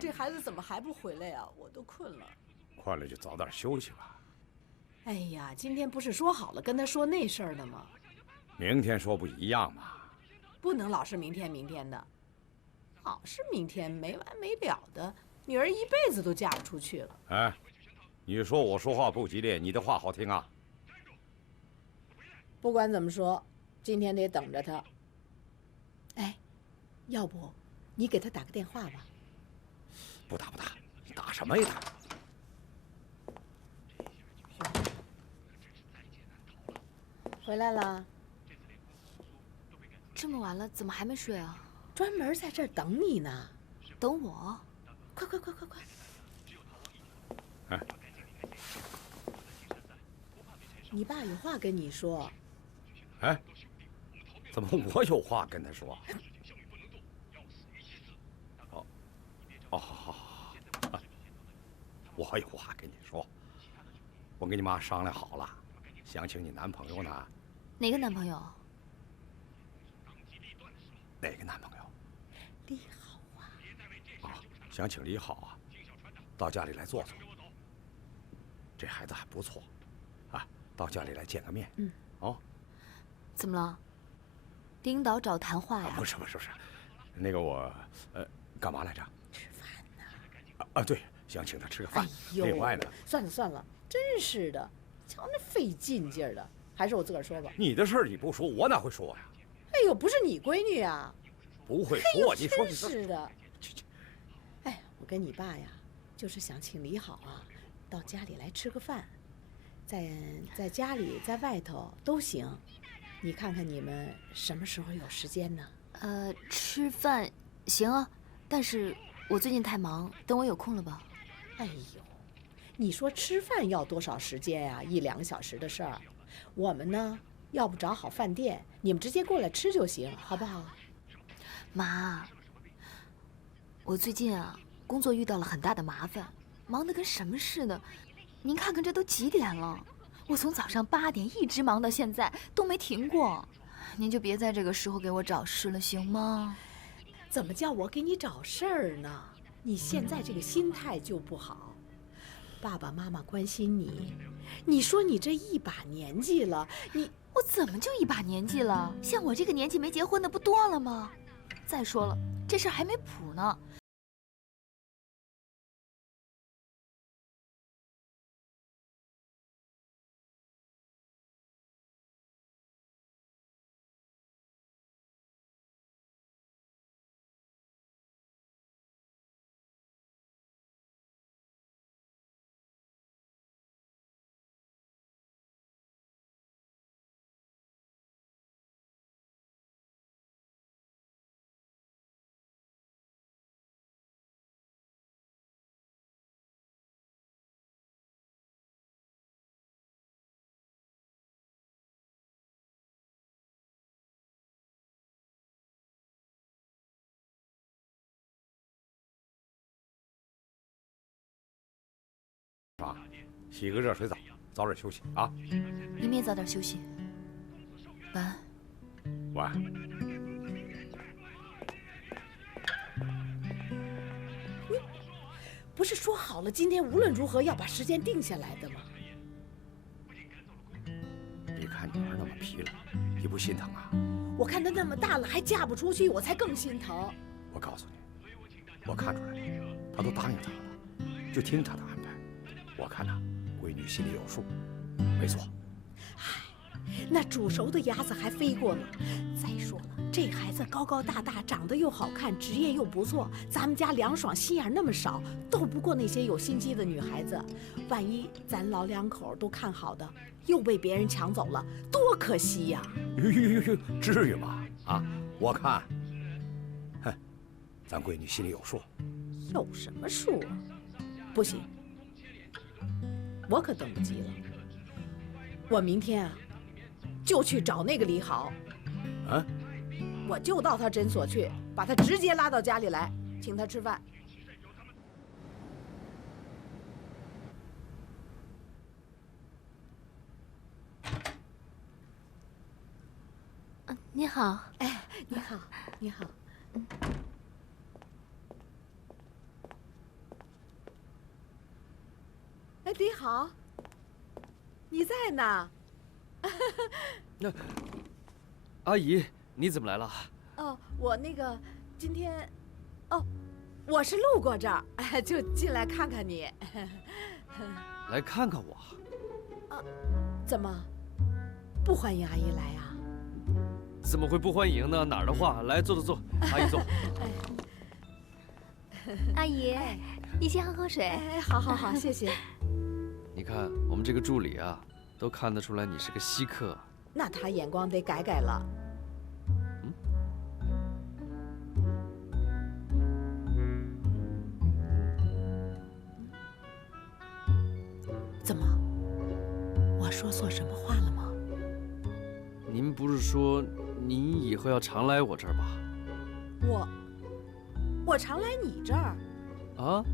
这孩子怎么还不回来呀？我都困了。困了就早点休息吧。哎呀，今天不是说好了跟他说那事儿的吗？明天说不一样嘛。不能老是明天的，老是明天没完没了的，女儿一辈子都嫁不出去了。哎，你说我说话不吉利，你的话好听啊。不管怎么说，今天得等着他。哎，要不你给他打个电话吧？不打，打什么呀打？回来了。这么晚了，怎么还没睡啊？专门在这儿等你呢。等我？快！哎，你爸有话跟你说。哎，怎么我有话跟他说？好，我有话跟你说。我跟你妈商量好了，想请你男朋友呢。哪个男朋友？哪个男朋友？李好啊。想请李好啊，到家里来坐坐。这孩子还不错，啊，到家里来见个面。怎么了？领导找谈话呀？不是，那个我，干嘛来着？吃饭呢。对，想请他吃个饭。哎呦，另外呢，算了，真是的，瞧那费劲劲儿的，还是我自个儿说吧。你的事儿你不说，我哪会说呀？哎呦，不是你闺女啊。不会说，你说真是的。哎，我跟你爸呀，就是想请李好啊，到家里来吃个饭，在家里，在外头都行。你看看你们什么时候有时间呢？吃饭行啊，但是我最近太忙，等我有空了吧。哎呦，你说吃饭要多少时间呀？1-2个小时的事儿。我们呢，要不找好饭店，你们直接过来吃就行，好不好？妈，我最近啊，工作遇到了很大的麻烦，忙得跟什么似的。您看看这都几点了，我从早上8点一直忙到现在都没停过。您就别在这个时候给我找事了，行吗？怎么叫我给你找事儿呢？你现在这个心态就不好。爸爸妈妈关心你，你说你这一把年纪了，我怎么就一把年纪了？像我这个年纪没结婚的不多了吗？再说了，这事儿还没谱呢。洗个热水澡，早点休息啊。你们也早点休息，晚安。晚安。不是说好了今天无论如何要把时间定下来的吗？你看女儿那么疲劳，你不心疼啊？我看她那么大了还嫁不出去，我才更心疼。我告诉你，我看出来了，她都答应他了，就听他的安排。我看呐，闺女心里有数，没错。那煮熟的鸭子还飞过呢。再说了，这孩子高高大大，长得又好看，职业又不错，咱们家凉爽心眼那么少，斗不过那些有心机的女孩子。万一咱老两口都看好的，又被别人抢走了，多可惜呀！哟，至于吗？啊，我看，咱闺女心里有数。有什么数啊？不行，我可等不及了。我明天啊，就去找那个李好。啊？我就到他诊所去，把他直接拉到家里来，请他吃饭。你好。哎，你好，你好。你好，你在呢？那阿姨，你怎么来了？哦，我那个今天，哦，我是路过这儿，就进来看看你。来看看我？怎么，不欢迎阿姨来呀？怎么会不欢迎呢？哪儿的话，来坐坐坐，阿姨坐。阿姨，你先喝水。哎，好好好，谢谢。你看我们这个助理啊，都看得出来你是个稀客。那他眼光得改改了。怎么？我说错什么话了吗？您不是说您以后要常来我这儿吧？我常来你这儿，啊，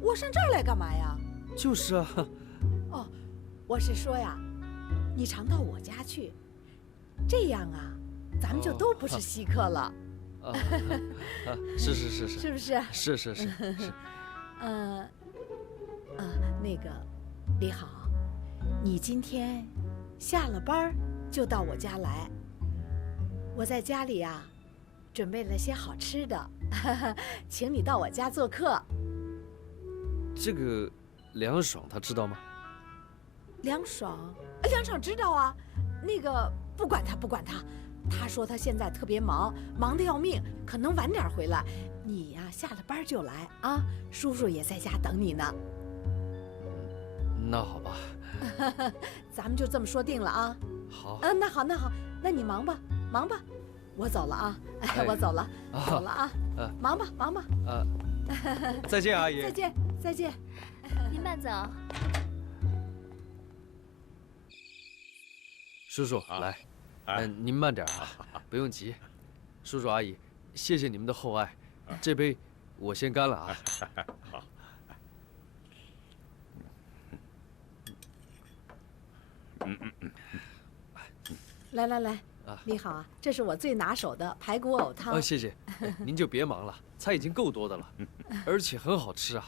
我上这儿来干嘛呀？就是啊。哦，我是说呀，你常到我家去，这样啊，咱们就都不是稀客了。是，是不是？是。那个，李好，你今天下了班就到我家来，我在家里啊，准备了些好吃的，请你到我家做客。这个梁爽他知道吗？梁爽知道啊。那个不管他，他说他现在特别忙得要命，可能晚点回来。你呀，下了班就来啊，叔叔也在家等你呢。那好吧。咱们就这么说定了啊。好。那好，那你忙吧，我走了啊。我走了啊。忙吧。再见，阿姨。再见。您慢走。叔叔，来，您慢点啊，不用急。叔叔阿姨，谢谢你们的厚爱，这杯我先干了啊。好。来，你好啊，这是我最拿手的排骨藕汤。谢谢，您就别忙了，菜已经够多的了，而且很好吃啊。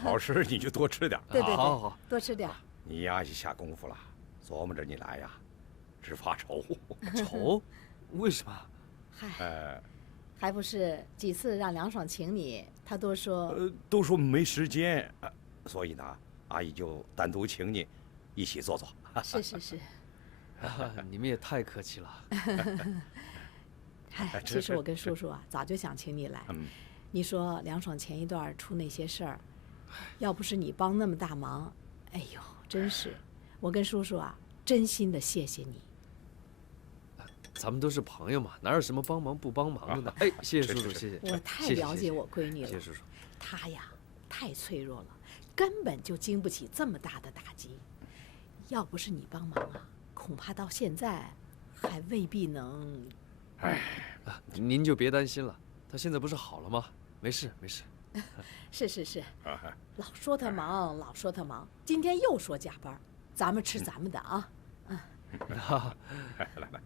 好吃你就多吃点。对，好，多吃点。你呀也下功夫了，琢磨着你来呀，只怕愁。愁？为什么？嗨，还不是几次让梁爽请你，他都说没时间，所以呢，阿姨就单独请你一起坐坐。是。你们也太客气了。嗨，其实我跟叔叔啊，早就想请你来。你说梁爽前一段出那些事儿，要不是你帮那么大忙，哎呦，真是，我跟叔叔啊，真心的谢谢你。咱们都是朋友嘛，哪有什么帮忙不帮忙的呢？哎，谢谢叔叔，谢谢。我太了解我闺女了，谢谢叔叔。她呀，太脆弱了，根本就经不起这么大的打击。要不是你帮忙啊，恐怕到现在还未必能。您就别担心了，她现在不是好了吗？没事。是，老说他忙，今天又说加班，咱们吃咱们的啊。来，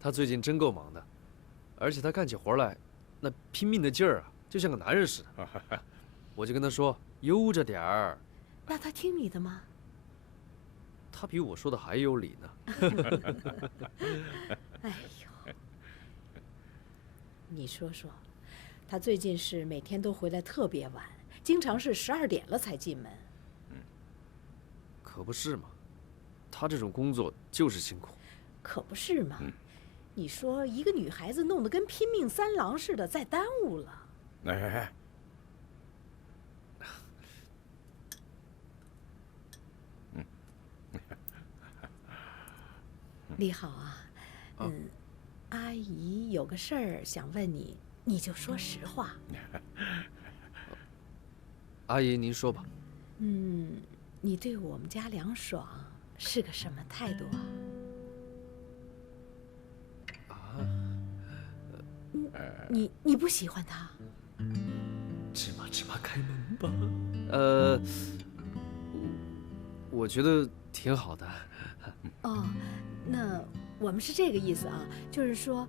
他最近真够忙的，而且他干起活来，那拼命的劲儿啊，就像个男人似的。我就跟他说悠着点儿。那他听你的吗？他比我说的还有理呢。哎呦，你说，他最近是每天都回来特别晚，经常是12点了才进门。可不是嘛，他这种工作就是辛苦。可不是嘛，你说一个女孩子弄得跟拼命三郎似的，再耽误了。你好啊，阿姨有个事儿想问你，你就说实话。阿姨，您说吧。你对我们家梁爽是个什么态度啊？你不喜欢他？芝麻开门吧。我觉得挺好的。哦，那我们是这个意思啊，就是说。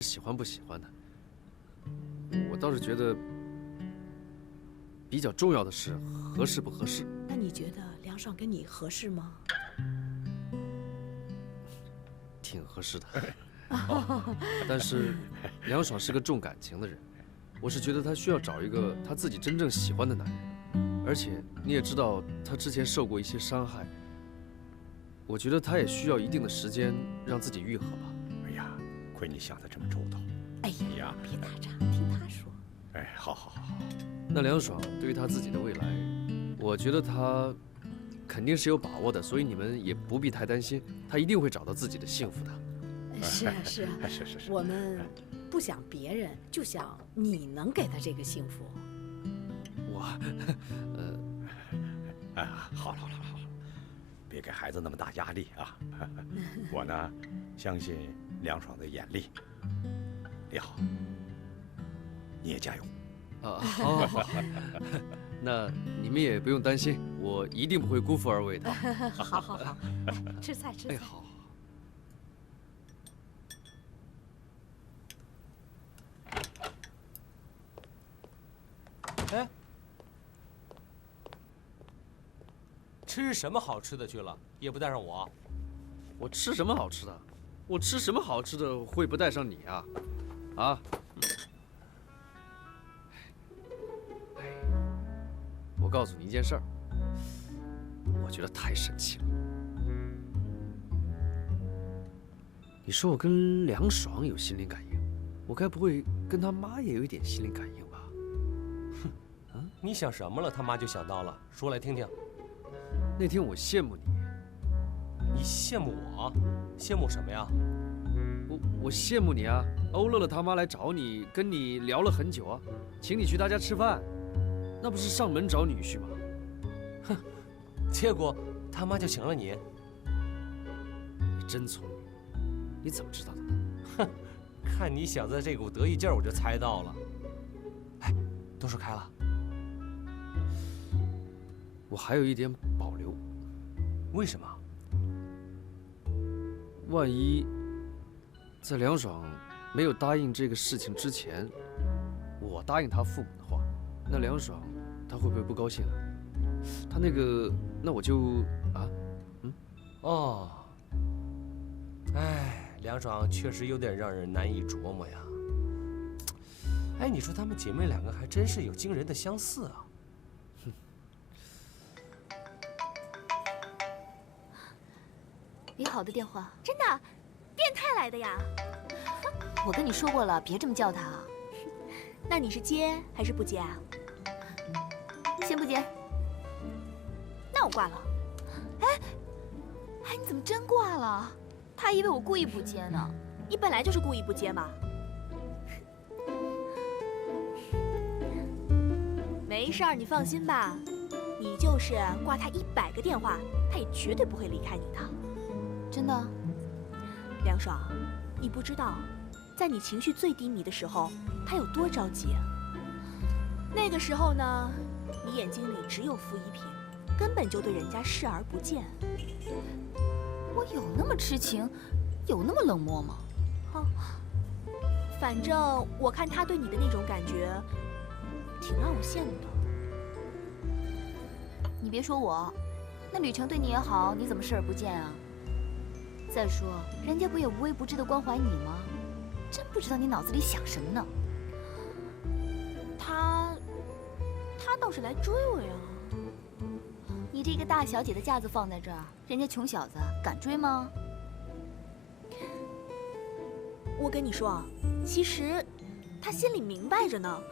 喜欢不喜欢的，我倒是觉得比较重要的是合适不合适。那你觉得梁爽跟你合适吗？挺合适的。但是梁爽是个重感情的人，我是觉得他需要找一个他自己真正喜欢的男人，而且你也知道他之前受过一些伤害，我觉得他也需要一定的时间让自己愈合吧。哎呀，亏你想的这么周到。哎你呀呀，别打岔，听他说。哎，好。那梁爽对于他自己的未来，我觉得他肯定是有把握的，所以你们也不必太担心，他一定会找到自己的幸福的。是啊，是啊，是。我们不想别人，就想你能给他这个幸福。我，哎，好了，别给孩子那么大压力啊。我呢，相信梁爽的眼力。你好，你也加油。好。那你们也不用担心，我一定不会辜负二位的。好，来吃菜。哎，好。哎，吃什么好吃的去了？也不带上我。我吃什么好吃的？我吃什么好吃的会不带上你啊？啊？我告诉你一件事儿，我觉得太神奇了。你说我跟梁爽有心灵感应，我该不会跟他妈也有一点心灵感应吧？你想什么了？他妈就想到了，说来听听。那天我羡慕你。你羡慕我？羡慕什么呀？我羡慕你啊！欧乐乐他妈来找你，跟你聊了很久啊，请你去他家吃饭，那不是上门找女婿吗？哼，结果他妈就请了你。你真聪明，你怎么知道的呢？哼，看你小子这股得意劲儿，我就猜到了。哎，都说开了。我还有一点保留。为什么？万一在梁爽没有答应这个事情之前，我答应他父母的话，那梁爽他会不会不高兴啊？他那我就哦，哎，梁爽确实有点让人难以琢磨呀。哎，你说她们姐妹两个还真是有惊人的相似啊。李好的电话，真的，变态来的呀？我跟你说过了，别这么叫他啊。那你是接还是不接啊？先不接。那我挂了。哎，你怎么真挂了？他还以为我故意不接呢。你本来就是故意不接嘛。没事儿，你放心吧。你就是挂他100个电话，他也绝对不会离开你的。真的？梁爽，你不知道，在你情绪最低迷的时候，他有多着急啊。那个时候呢，你眼睛里只有傅一平，根本就对人家视而不见。我有那么痴情，有那么冷漠吗？反正我看他对你的那种感觉，挺让我羡慕的。你别说我，那吕程对你也好，你怎么视而不见啊？再说，人家不也无微不至的关怀你吗？真不知道你脑子里想什么呢。他倒是来追我呀。你这个大小姐的架子放在这儿，人家穷小子敢追吗？我跟你说，其实他心里明白着呢。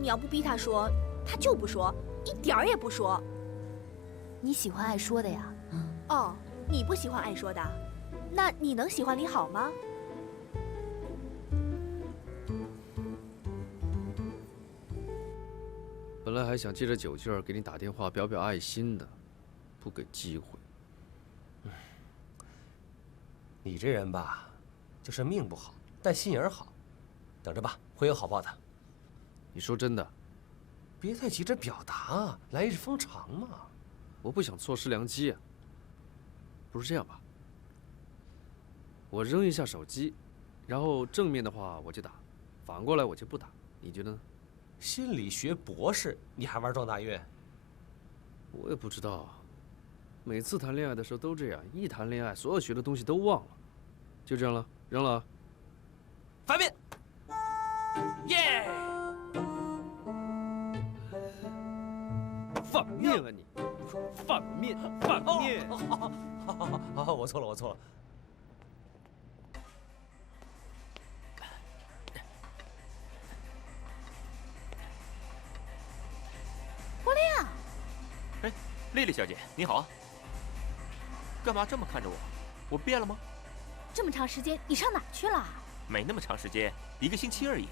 你要不逼他说，他就不说，一点儿也不说。你喜欢爱说的呀？哦，你不喜欢爱说的，那你能喜欢李好吗？本来还想借着酒劲儿给你打电话表表爱心的，不给机会。你这人吧，就是命不好，但心眼儿好。等着吧，会有好报的。你说真的？别太急着表达，来日方长嘛。我不想错失良机啊。不是这样吧？我扔一下手机，然后正面的话我就打，反过来我就不打，你觉得呢？心理学博士，你还玩撞大运？我也不知道，每次谈恋爱的时候都这样，一谈恋爱，所有学的东西都忘了，就这样了，扔了啊。反面，耶！反面啊你，反面，反面。好，我错了，我错了。郭丽啊，哎，丽丽小姐，你好。干嘛这么看着我？我变了吗？这么长时间你上哪儿去了？没那么长时间，1个星期而已。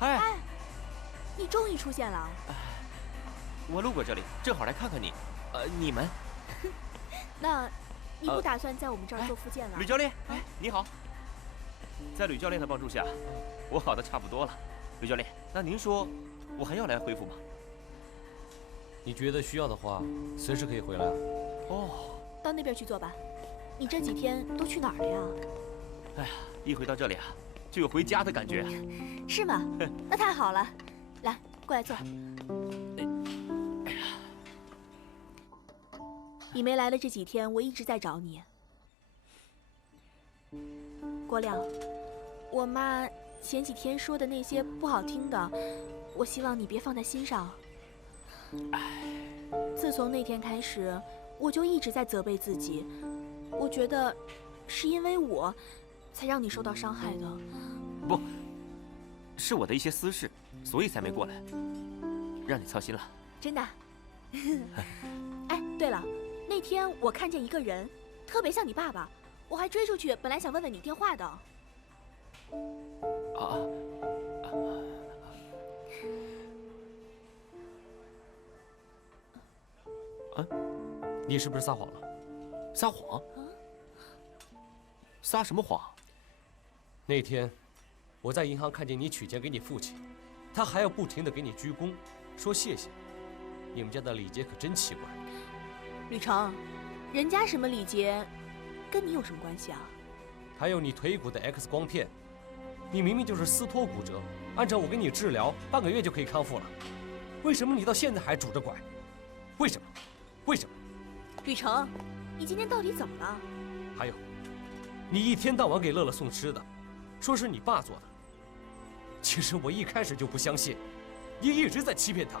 哎，你终于出现了。我路过这里，正好来看看你。你们？那，你不打算在我们这儿做复健了？吕教练，哎，你好。在吕教练的帮助下，我好的差不多了。吕教练，那您说我还要来恢复吗？你觉得需要的话，随时可以回来。哦，到那边去做吧。你这几天都去哪儿了呀？哎呀，一回到这里啊，就有回家的感觉。是吗？那太好了。来，过来坐。你没来的这几天，我一直在找你。郭亮，我妈前几天说的那些不好听的，我希望你别放在心上。自从那天开始，我就一直在责备自己。我觉得，是因为我，才让你受到伤害的。不，是我的一些私事，所以才没过来，让你操心了。真的。哎，对了，那天我看见一个人，特别像你爸爸，我还追出去，本来想问问你电话的。你是不是撒谎了？撒谎？撒什么谎？那天，我在银行看见你取钱给你父亲，他还要不停地给你鞠躬，说谢谢。你们家的礼节可真奇怪。吕成，人家什么礼节，跟你有什么关系啊？还有你腿骨的 X 光片，你明明就是撕脱骨折，按照我给你治疗，半个月就可以康复了，为什么你到现在还拄着拐？为什么？为什么？吕成，你今天到底怎么了？还有，你一天到晚给乐乐送吃的，说是你爸做的。其实我一开始就不相信，你一直在欺骗他，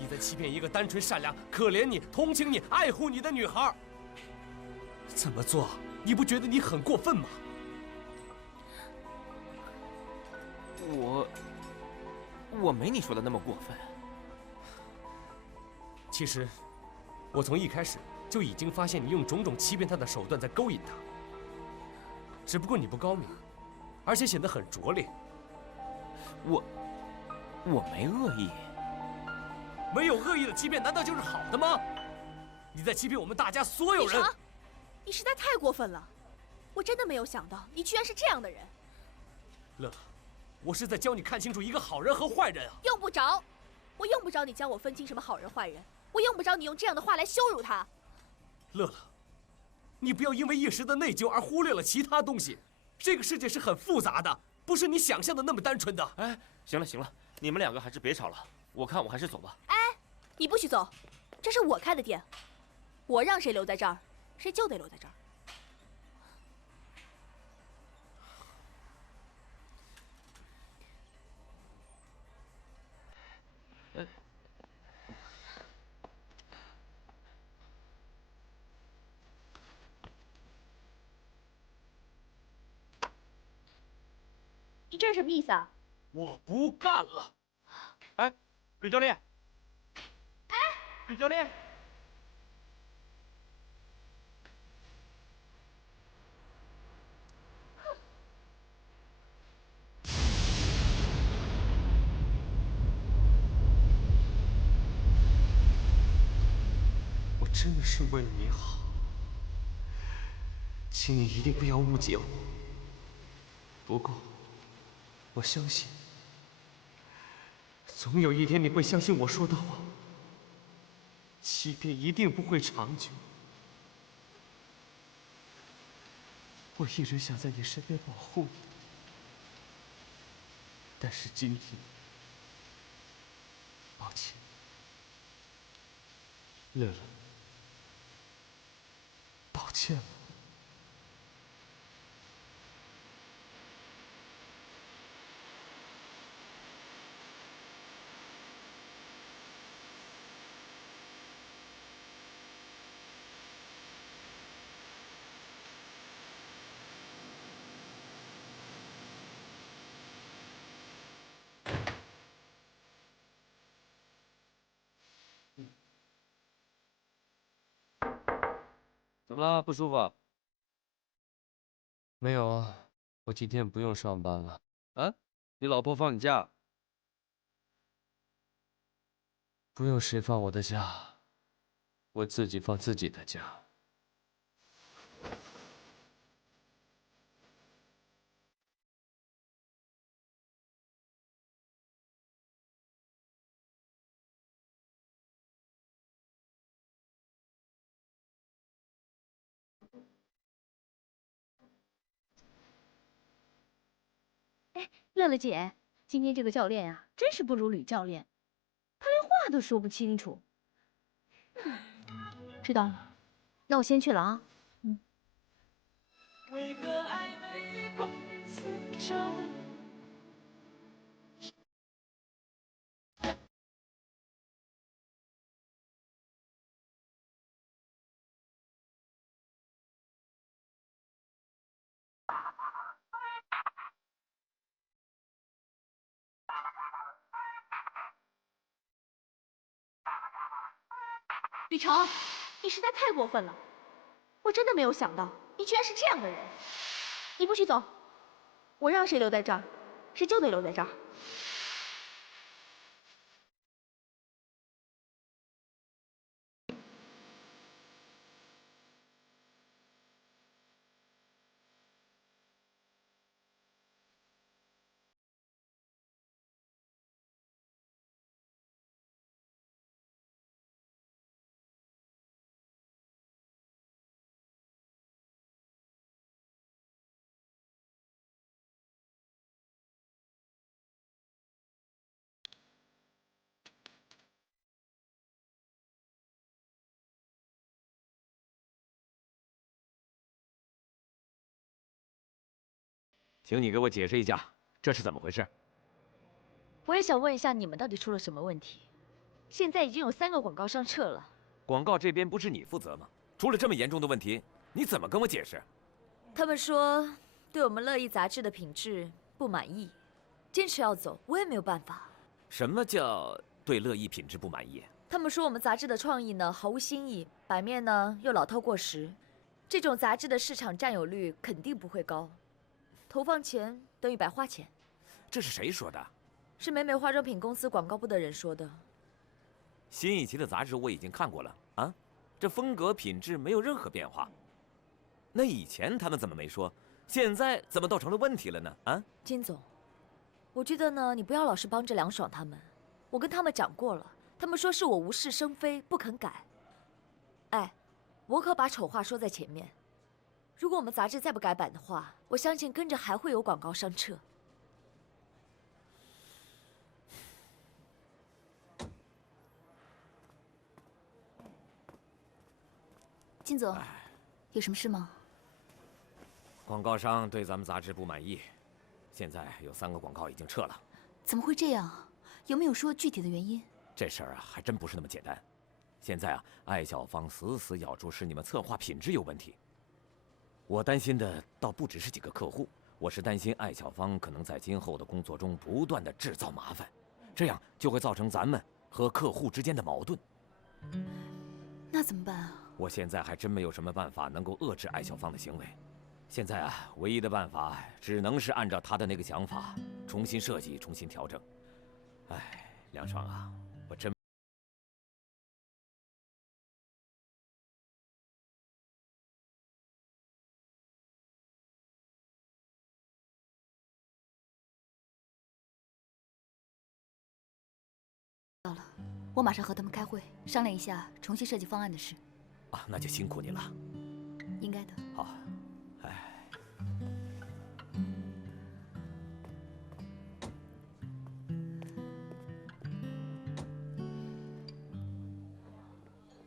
你在欺骗一个单纯善良、可怜你、同情你、爱护你的女孩。这么做，你不觉得你很过分吗？我没你说的那么过分。其实，我从一开始就已经发现你用种种欺骗他的手段在勾引他。只不过你不高明，而且显得很拙劣。我没恶意。没有恶意的欺骗，难道就是好的吗？你在欺骗我们大家所有人。李成，你实在太过分了！我真的没有想到，你居然是这样的人。乐乐，我是在教你看清楚一个好人和坏人啊。用不着，我用不着你教我分清什么好人坏人，我用不着你用这样的话来羞辱他。乐乐，你不要因为一时的内疚而忽略了其他东西。这个世界是很复杂的，不是你想象的那么单纯的。哎，行了行了，你们两个还是别吵了，我看我还是走吧。哎，你不许走，这是我开的店，我让谁留在这儿，谁就得留在这儿。你这是什么意思啊？我不干了。哎，吕教练。哎，吕教练。我真的是为了你好，请你一定不要误解我。不过，我相信，总有一天你会相信我说的话。欺骗一定不会长久。我一直想在你身边保护你，但是今天，抱歉，乐乐，抱歉了。怎么了？不舒服啊？没有啊，我今天不用上班了。啊？你老婆放你假？不用谁放我的假，我自己放自己的假。乐乐姐，今天这个教练啊，真是不如吕教练，他连话都说不清楚。知道了，那我先去了啊。吕成，你实在太过分了！我真的没有想到，你居然是这样的人。你不许走，我让谁留在这儿，谁就得留在这儿。请你给我解释一下，这是怎么回事？我也想问一下，你们到底出了什么问题？现在已经有3个广告商撤了。广告这边不是你负责吗？出了这么严重的问题，你怎么跟我解释？他们说对我们乐意杂志的品质不满意，坚持要走，我也没有办法。什么叫对乐意品质不满意？他们说我们杂志的创意呢毫无新意，版面呢又老套过时，这种杂志的市场占有率肯定不会高，投放钱等于白花钱。这是谁说的？是美美化妆品公司广告部的人说的。新一期的杂志我已经看过了啊，这风格品质没有任何变化。那以前他们怎么没说？现在怎么倒成了问题了呢？啊，金总，我觉得呢，你不要老是帮着梁爽他们。我跟他们讲过了，他们说是我无事生非，不肯改。哎，我可把丑话说在前面。如果我们杂志再不改版的话，我相信跟着还会有广告商撤。金总，有什么事吗？广告商对咱们杂志不满意，现在有3个广告已经撤了。怎么会这样？有没有说具体的原因？这事儿啊，还真不是那么简单。现在啊，艾小芳死死咬住是你们策划品质有问题。我担心的倒不只是几个客户，我是担心艾小芳可能在今后的工作中不断的制造麻烦，这样就会造成咱们和客户之间的矛盾。那怎么办啊？我现在还真没有什么办法能够遏制艾小芳的行为。现在啊，唯一的办法只能是按照她的那个想法重新设计、重新调整。哎，梁爽啊，我真……到了，我马上和他们开会，商量一下重新设计方案的事。啊，那就辛苦你了。应该的。好，哎，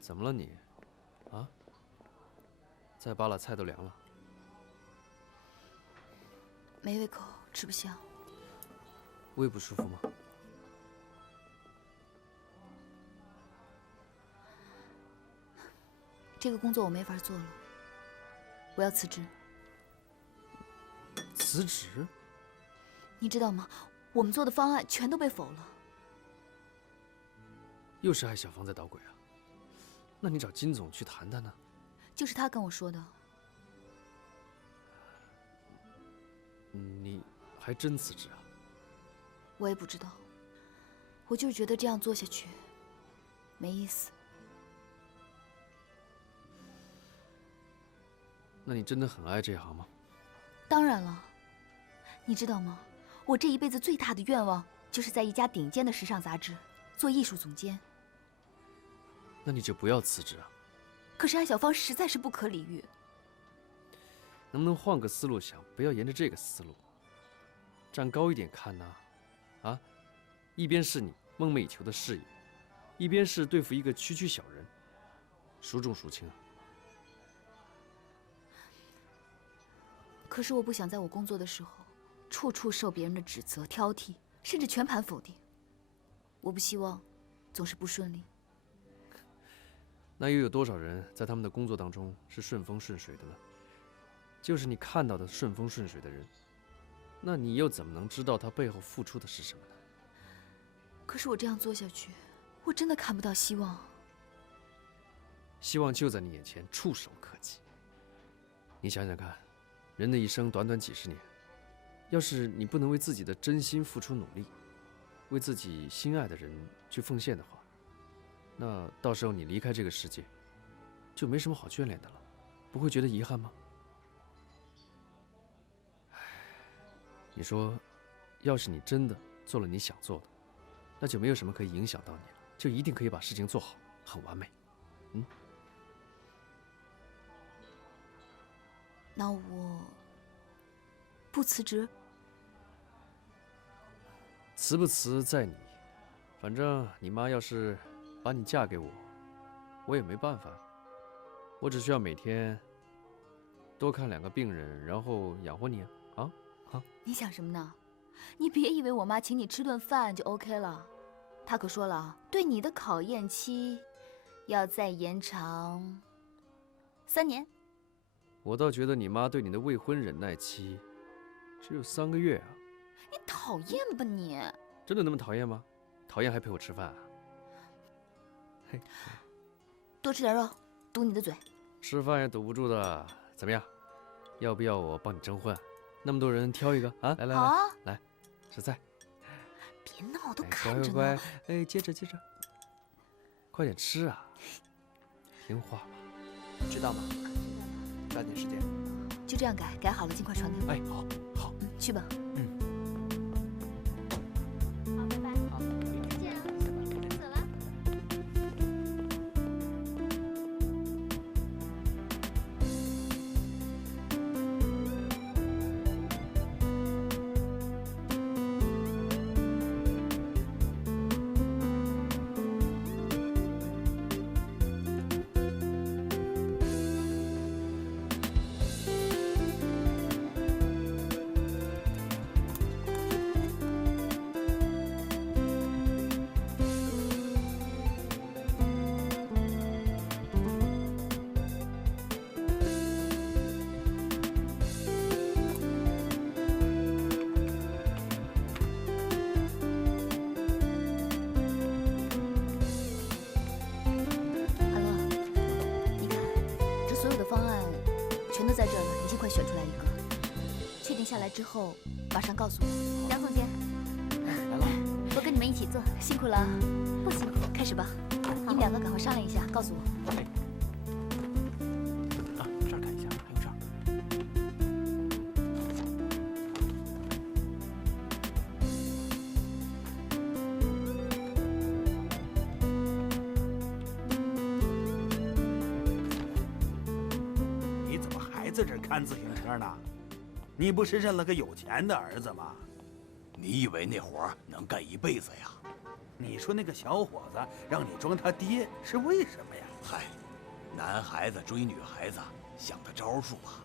怎么了你？啊？再扒拉菜都凉了。没胃口，吃不消。胃不舒服吗？这个工作我没法做了，我要辞职。辞职？你知道吗？我们做的方案全都被否了。又是艾小芳在捣鬼啊？那你找金总去谈谈呢？就是他跟我说的。你还真辞职啊？我也不知道，我就是觉得这样做下去没意思。那你真的很爱这行吗？当然了，你知道吗？我这一辈子最大的愿望就是在一家顶尖的时尚杂志做艺术总监。那你就不要辞职啊！可是艾小芳实在是不可理喻。能不能换个思路想，不要沿着这个思路，站高一点看呢？啊，一边是你梦寐以求的事业，一边是对付一个区区小人，孰重孰轻啊？可是我不想在我工作的时候，处处受别人的指责、挑剔，甚至全盘否定。我不希望总是不顺利。那又有多少人在他们的工作当中是顺风顺水的呢？就是你看到的顺风顺水的人，那你又怎么能知道他背后付出的是什么呢？可是我这样做下去，我真的看不到希望。希望就在你眼前，触手可及。你想想看，人的一生短短几十年，要是你不能为自己的真心付出努力，为自己心爱的人去奉献的话，那到时候你离开这个世界，就没什么好眷恋的了，不会觉得遗憾吗？你说，要是你真的做了你想做的，那就没有什么可以影响到你了，就一定可以把事情做好，很完美。嗯。那我不辞职？辞不辞在你，反正你妈要是把你嫁给我，我也没办法。我只需要每天多看2个病人，然后养活你啊！啊！你想什么呢？你别以为我妈请你吃顿饭就 OK 了，她可说了，对你的考验期要再延长3年。我倒觉得你妈对你的未婚忍耐期只有3个月啊！你讨厌吧你？真的那么讨厌吗？讨厌还陪我吃饭啊？嘿，多吃点肉，堵你的嘴。吃饭也堵不住的。怎么样？要不要我帮你征婚？那么多人挑一个啊！来来来，好啊，来，吃菜。别闹，都哎看着呢。乖乖，哎，接着，快点吃啊！听话吧。知道吗？抓紧时间。就这样改好了尽快传给我。哎，好，好，去吧。好，拜拜。好，再见啊，走了。阿乐，你看，这所有的方案全都在这儿了，你尽快选出来一个。确定下来之后，马上告诉我。梁总监，来了，我跟你们一起做。辛苦了，不辛苦。开始吧。你们2个赶快商量一下，告诉我。啊，这儿看一下，还有这儿。你怎么还在这儿看自行车呢？你不是认了个有钱的儿子吗？你以为那活儿能干一辈子呀？你说那个小伙子让你装他爹是为什么呀？嗨，男孩子追女孩子想的招数啊。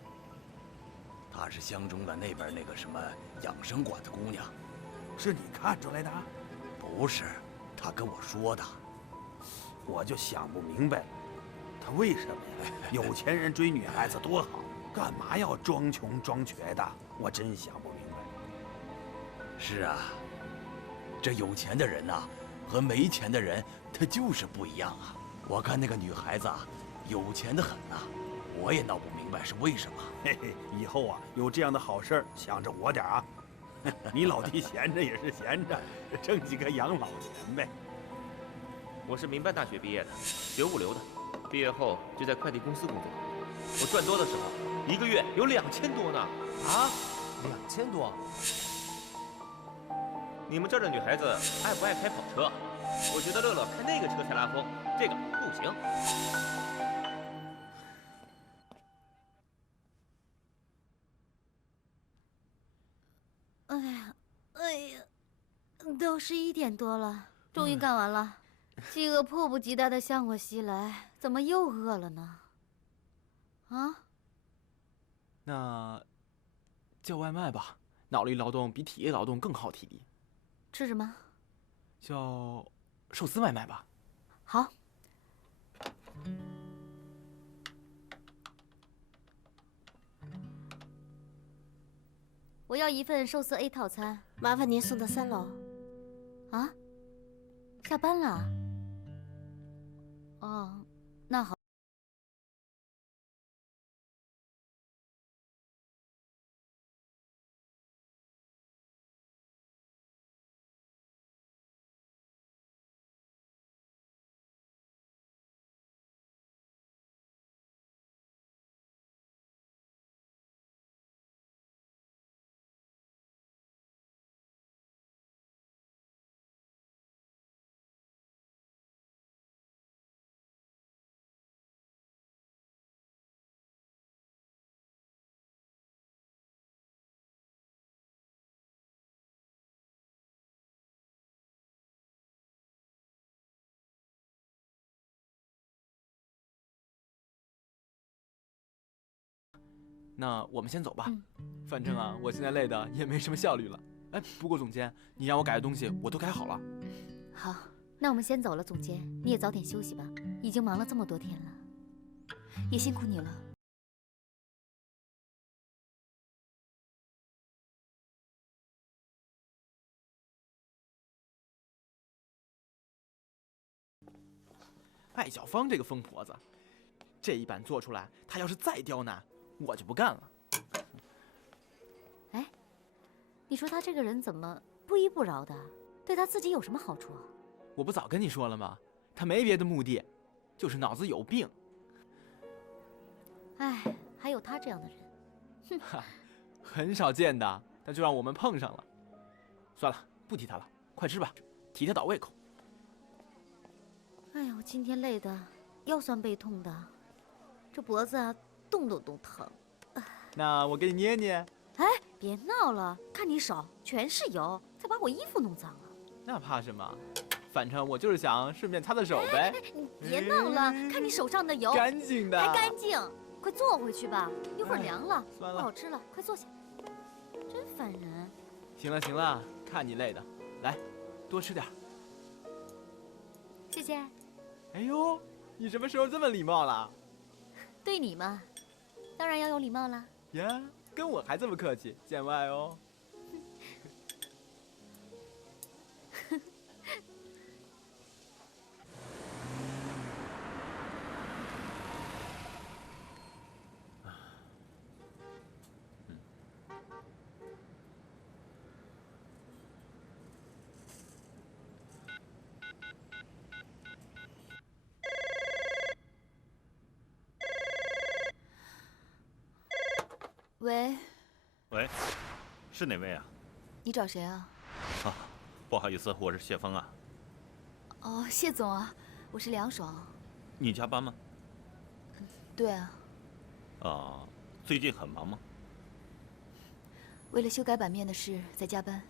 她是乡中的那边那个什么养生馆的姑娘。是你看出来的？不是，他跟我说的。我就想不明白，他为什么呀？有钱人追女孩子多好，干嘛要装穷装瘸的？我真想不明白。是啊，这有钱的人呐，和没钱的人他就是不一样啊。我看那个女孩子啊，有钱的很呐，我也闹不明白是为什么。嘿嘿，以后啊有这样的好事儿，想着我点啊。你老弟闲着也是闲着，挣几个养老钱呗。我是民办大学毕业的，学物流的，毕业后就在快递公司工作。我赚多的时候，一个月有2000多呢。啊，2000多？你们这儿的女孩子爱不爱开跑车？我觉得乐乐开那个车才拉风，这个不行。哎呀，都11点多了，终于干完了。饥饿迫不及待的向我袭来，怎么又饿了呢？啊？那叫外卖吧，脑力劳动比体力劳动更耗体力。吃什么？叫寿司外卖吧。好。我要1份寿司 A 套餐，麻烦您送到3楼。啊？下班了？哦，那好。那我们先走吧，反正啊，我现在累的也没什么效率了。哎，不过总监，你让我改的东西我都改好了。好，那我们先走了，总监，你也早点休息吧，已经忙了这么多天了，也辛苦你了。艾小芳这个疯婆子，这一版做出来，她要是再刁难，我就不干了。哎，你说他这个人怎么不依不饶的？对他自己有什么好处啊？我不早跟你说了吗？他没别的目的，就是脑子有病。哎，还有他这样的人，哼，很少见的，但就让我们碰上了。算了，不提他了，快吃吧，提他倒胃口。哎呀，我今天累的腰酸背痛的，这脖子啊动都疼。那我给你捏捏。哎，别闹了，看你手全是油，再把我衣服弄脏了。那怕什么？反正我就是想顺便擦擦手呗。你别闹了，看你手上的油，干净的，还干净。快坐回去吧，一会儿凉了，算了，不好吃了，快坐下。真烦人。行了行了，看你累的，来，多吃点。谢谢。哎呦，你什么时候这么礼貌了？对你嘛，当然要有礼貌啦。呀，跟我还这么客气，见外哦。喂，喂，是哪位啊？你找谁啊？啊，不好意思，我是谢峰啊。哦，谢总啊，我是梁爽。你加班吗？对啊。啊，最近很忙吗？为了修改版面的事在加班。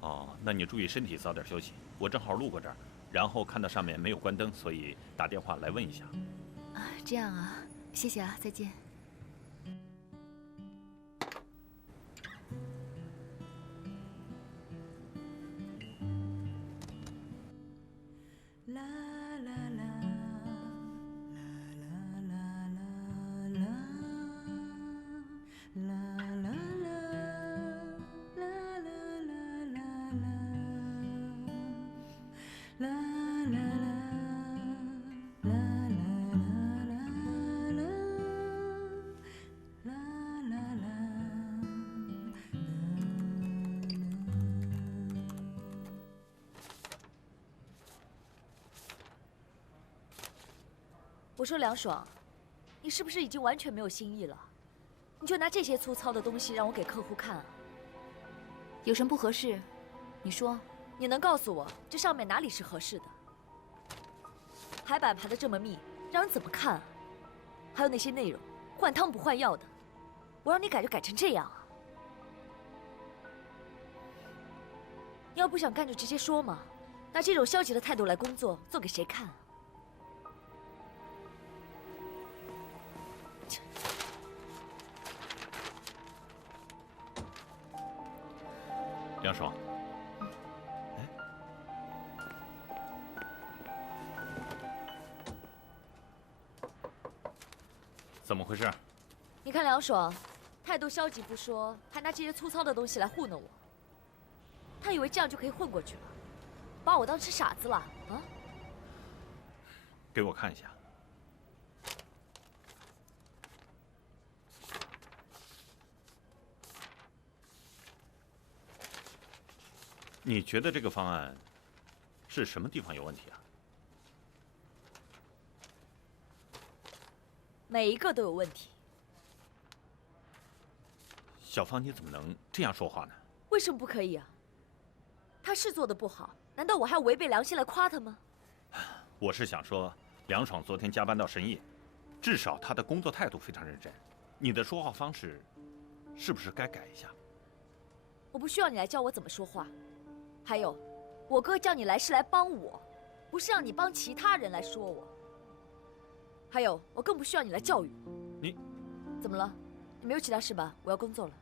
哦，那你注意身体，早点休息。我正好路过这儿，然后看到上面没有关灯，所以打电话来问一下。啊，这样啊，谢谢啊，再见。我说梁爽，你是不是已经完全没有新意了？你就拿这些粗糙的东西让我给客户看啊？有什么不合适？你说。你能告诉我这上面哪里是合适的？排版排得这么密，让人怎么看啊？还有那些内容，换汤不换药的，我让你改就改成这样啊？你要不想干就直接说嘛，拿这种消极的态度来工作，做给谁看啊？梁爽，怎么回事？你看梁爽，态度消极不说，还拿这些粗糙的东西来糊弄我。他以为这样就可以混过去了，把我当成傻子了啊？给我看一下。你觉得这个方案是什么地方有问题啊？每一个都有问题。小芳，你怎么能这样说话呢？为什么不可以啊？他是做的不好，难道我还要违背良心来夸他吗？我是想说，梁爽昨天加班到深夜，至少他的工作态度非常认真。你的说话方式，是不是该改一下？我不需要你来教我怎么说话。还有，我哥叫你来是来帮我，不是让你帮其他人来说我。还有，我更不需要你来教育我。你怎么了？你没有其他事吧？我要工作了。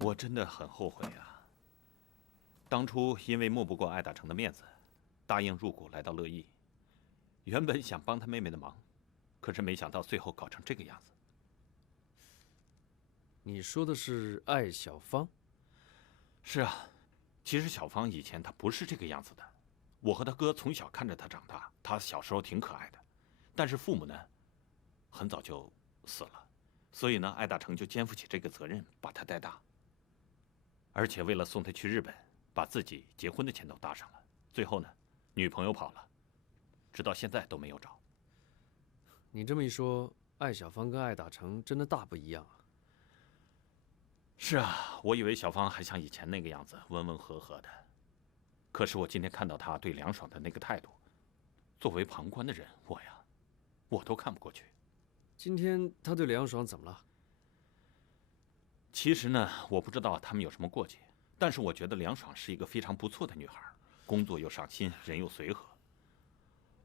我真的很后悔啊！当初因为抹不过艾大成的面子，答应入股来到乐意。原本想帮他妹妹的忙，可是没想到最后搞成这个样子。你说的是艾小芳？是啊，其实小芳以前她不是这个样子的。我和她哥从小看着她长大，她小时候挺可爱的，但是父母呢，很早就死了，所以呢，艾大成就肩负起这个责任，把她带大。而且为了送她去日本，把自己结婚的钱都搭上了。最后呢，女朋友跑了，直到现在都没有找。你这么一说，艾小芳跟艾大成真的大不一样啊。是啊，我以为小芳还像以前那个样子，温温和和的。可是我今天看到她对梁爽的那个态度，作为旁观的人，我都看不过去。今天她对梁爽怎么了？其实呢，我不知道他们有什么过节，但是我觉得梁爽是一个非常不错的女孩，工作又上心，人又随和。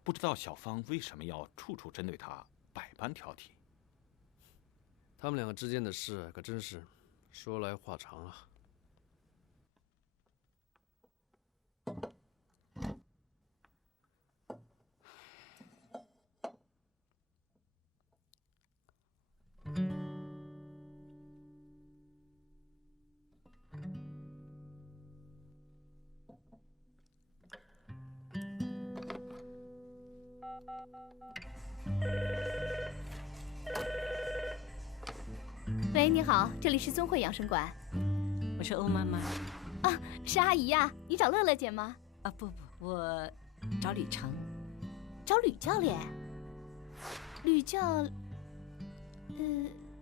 不知道小芳为什么要处处针对她，百般挑剔。他们两个之间的事可真是说来话长啊。喂，你好，这里是尊惠养生馆。我是欧妈妈。啊，是阿姨呀，你找乐乐姐吗？啊不，我找吕成。找吕教练？吕教，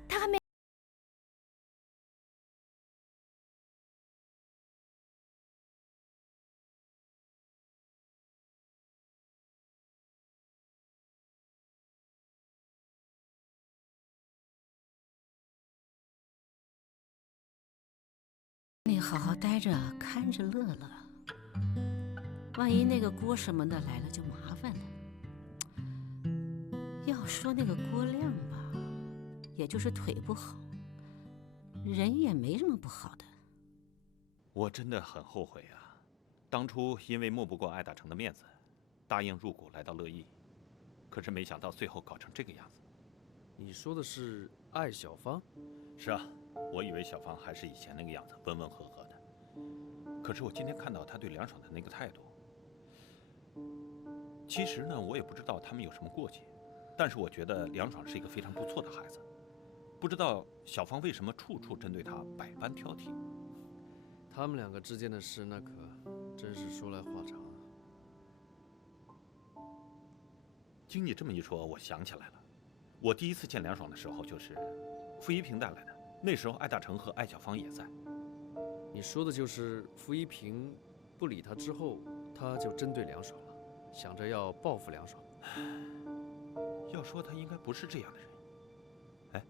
他还没。好好待着，看着乐乐。万一那个郭什么的来了，就麻烦了。要说那个郭亮吧，也就是腿不好，人也没什么不好的。我真的很后悔啊，当初因为抹不过艾大成的面子，答应入股来到乐意，可是没想到最后搞成这个样子。你说的是艾小芳？是啊，我以为小芳还是以前那个样子，温温和和的。可是我今天看到她对梁爽的那个态度，其实呢，我也不知道他们有什么过节，但是我觉得梁爽是一个非常不错的孩子。不知道小芳为什么处处针对他，百般挑剔。他们两个之间的事，那可真是说来话长啊。经你这么一说，我想起来了，我第一次见梁爽的时候，就是傅一平带来的。那时候艾大成和艾小芳也在。你说的就是傅一平不理他之后，他就针对梁爽了，想着要报复梁爽。要说他应该不是这样的人。哎，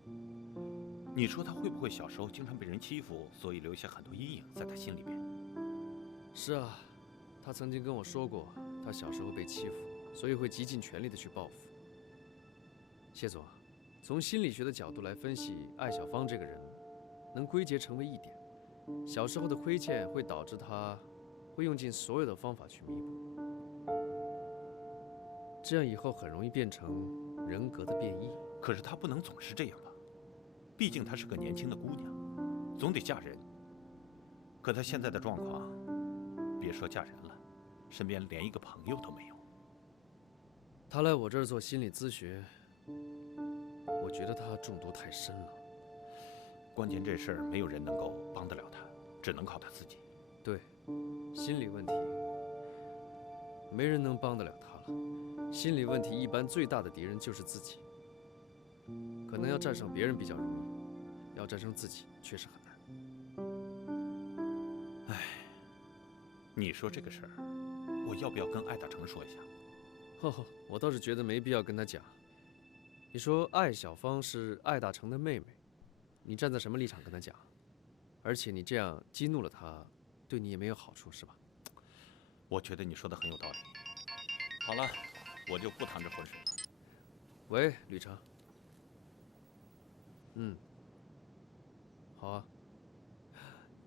你说他会不会小时候经常被人欺负，所以留下很多阴影在他心里面？是啊，他曾经跟我说过，他小时候被欺负，所以会极尽全力的去报复。谢总，从心理学的角度来分析，艾小芳这个人，能归结成为一点：小时候的亏欠会导致他会用尽所有的方法去弥补，这样以后很容易变成人格的变异。可是她不能总是这样吧？毕竟她是个年轻的姑娘，总得嫁人。可她现在的状况，别说嫁人了，身边连一个朋友都没有。她来我这儿做心理咨询，我觉得她中毒太深了。关键这事儿没有人能够帮得了她，只能靠她自己。对，心理问题，没人能帮得了她了。心理问题一般最大的敌人就是自己。可能要战胜别人比较容易，要战胜自己确实很难。唉，你说这个事儿，我要不要跟艾大成说一下？我倒是觉得没必要跟他讲。你说艾小芳是艾大成的妹妹，你站在什么立场跟他讲？而且你这样激怒了他，对你也没有好处，是吧？我觉得你说的很有道理。好了，我就不趟这浑水了。喂，吕成。好啊。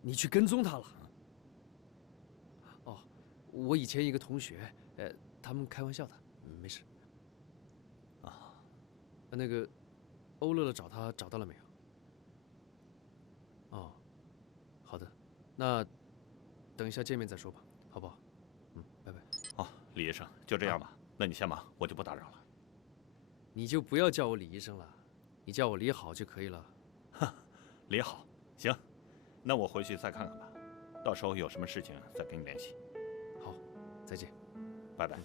你去跟踪他了？哦，我以前一个同学，他们开玩笑的，没事。啊，那个，欧乐乐找他找到了没有？哦，好的，那等一下见面再说吧，好不好？拜拜。好，李医生，就这样吧。那你先忙，我就不打扰了。你就不要叫我李医生了，你叫我李好就可以了。李好，行，那我回去再看看吧，到时候有什么事情再跟你联系。好，再见，拜拜。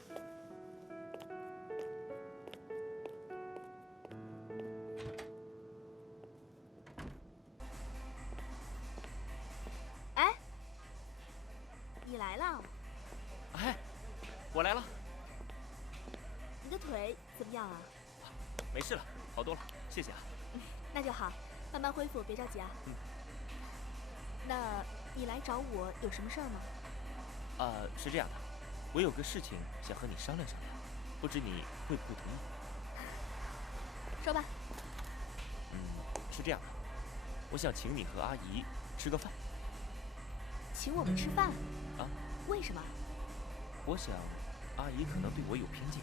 哎，你来了？哎，我来了。你的腿怎么样啊？没事了，好多了，谢谢啊。那就好，慢慢恢复，别着急啊。那你来找我有什么事儿吗？是这样的，我有个事情想和你商量商量，不知你会不会同意？说吧。是这样的，我想请你和阿姨吃个饭。请我们吃饭？啊？为什么？我想，阿姨可能对我有偏见。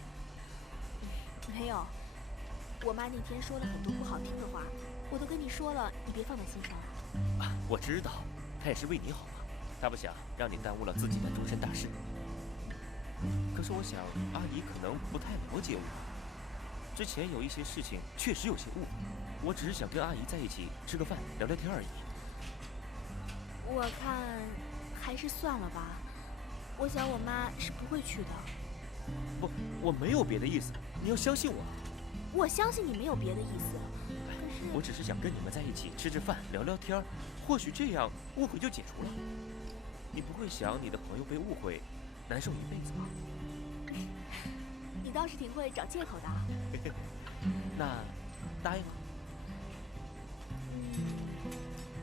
没有，我妈那天说了很多不好听的话，我都跟你说了，你别放在心上。我知道，她也是为你好嘛，她不想让你耽误了自己的终身大事。可是我想，阿姨可能不太了解我，之前有一些事情确实有些误会，我只是想跟阿姨在一起吃个饭，聊聊天而已。我看还是算了吧，我想我妈是不会去的。不，我没有别的意思，你要相信我。我相信你没有别的意思，可是我只是想跟你们在一起吃吃饭，聊聊天，或许这样误会就解除了。你不会想你的朋友被误会，难受一辈子吧？你倒是挺会找借口的。那答应了？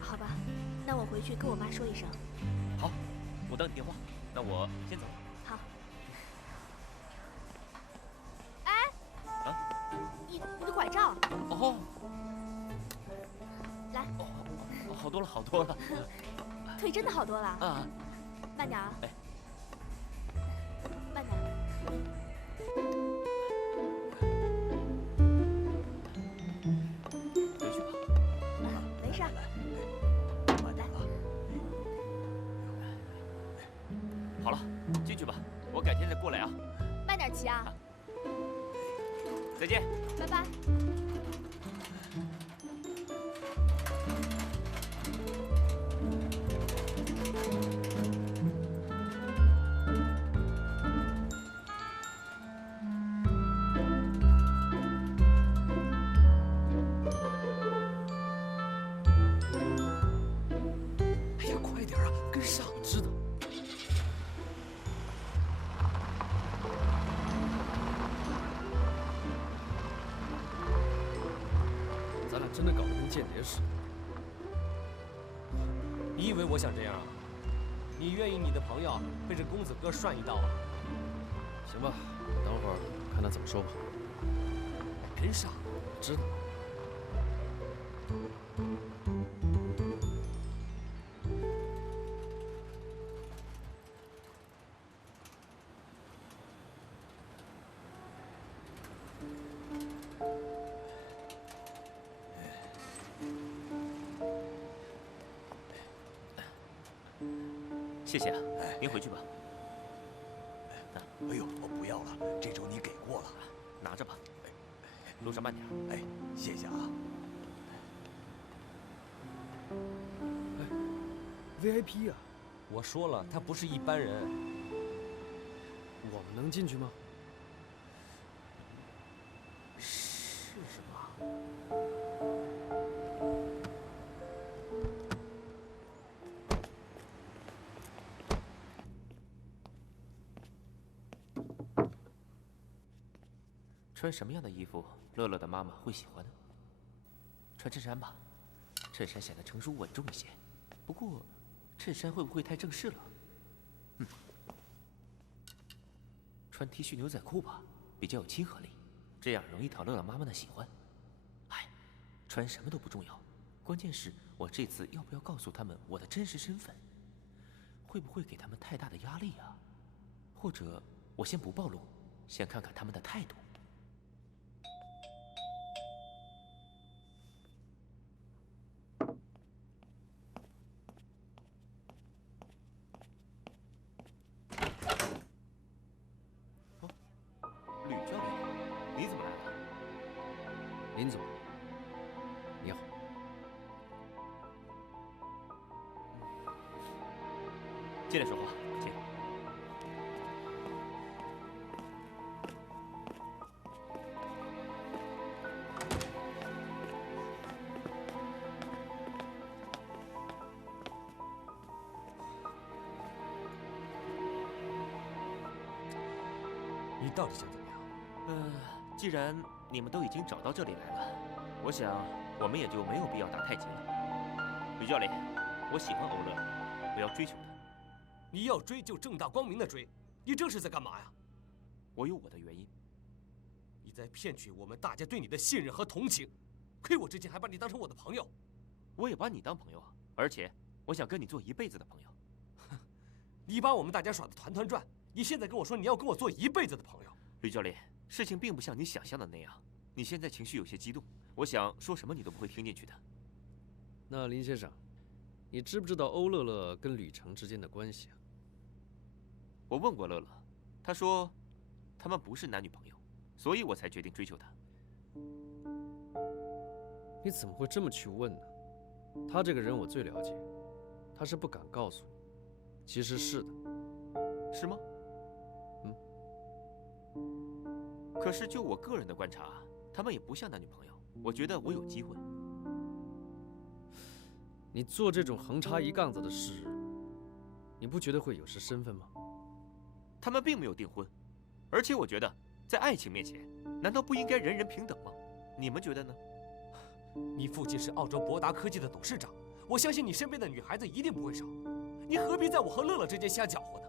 好吧，那我回去跟我妈说一声，好，我等你电话。那我先走了。好。哎，你的拐杖。哦，来。好多了，好多了。腿真的好多了。啊。慢点啊。哎。慢点。回去吧。没事。慢点啊。好了，进去吧，我改天再过来啊。慢点骑啊。再见。拜拜。哎呀，快点啊，跟上！知道。咱俩真的搞得跟间谍似的。你以为我想这样啊？你愿意你的朋友被这公子哥涮一刀啊？行吧，等会儿看他怎么说吧。跟上。知道。谢谢啊，您回去吧。哎呦，我不要了，这周你给过了，拿着吧。路上慢点。哎，谢谢啊。VIP 啊！我说了，他不是一般人。我们能进去吗？试试吧。穿什么样的衣服，乐乐的妈妈会喜欢呢？穿衬衫吧，衬衫显得成熟稳重一些。不过，衬衫会不会太正式了？穿 T 恤牛仔裤吧，比较有亲和力，这样容易讨乐乐妈妈的喜欢。哎，穿什么都不重要，关键是我这次要不要告诉他们我的真实身份？会不会给他们太大的压力啊？或者我先不暴露，先看看他们的态度。吕教练，你怎么来了？林总，你好。进来说话，请。你到底想怎么样？既然你们都已经找到这里来了，我想我们也就没有必要打太极了。吕教练，我喜欢欧乐，不要追求他。你要追就正大光明的追，你这是在干嘛呀？我有我的原因。你在骗取我们大家对你的信任和同情，亏我之前还把你当成我的朋友。我也把你当朋友啊，而且我想跟你做一辈子的朋友。你把我们大家耍得团团转，你现在跟我说你要跟我做一辈子的朋友？吕教练，事情并不像你想象的那样，你现在情绪有些激动，我想说什么你都不会听进去的。那林先生，你知不知道欧乐乐跟吕程之间的关系啊？我问过乐乐，他说他们不是男女朋友，所以我才决定追求他。你怎么会这么去问呢？他这个人我最了解，他是不敢告诉你，其实是的。是吗？可是就我个人的观察，他们也不像男女朋友。我觉得我有机会。你做这种横插一杠子的事，你不觉得会有失身份吗？他们并没有订婚，而且我觉得在爱情面前，难道不应该人人平等吗？你们觉得呢？你父亲是澳洲博达科技的董事长，我相信你身边的女孩子一定不会少。你何必在我和乐乐之间瞎搅和呢？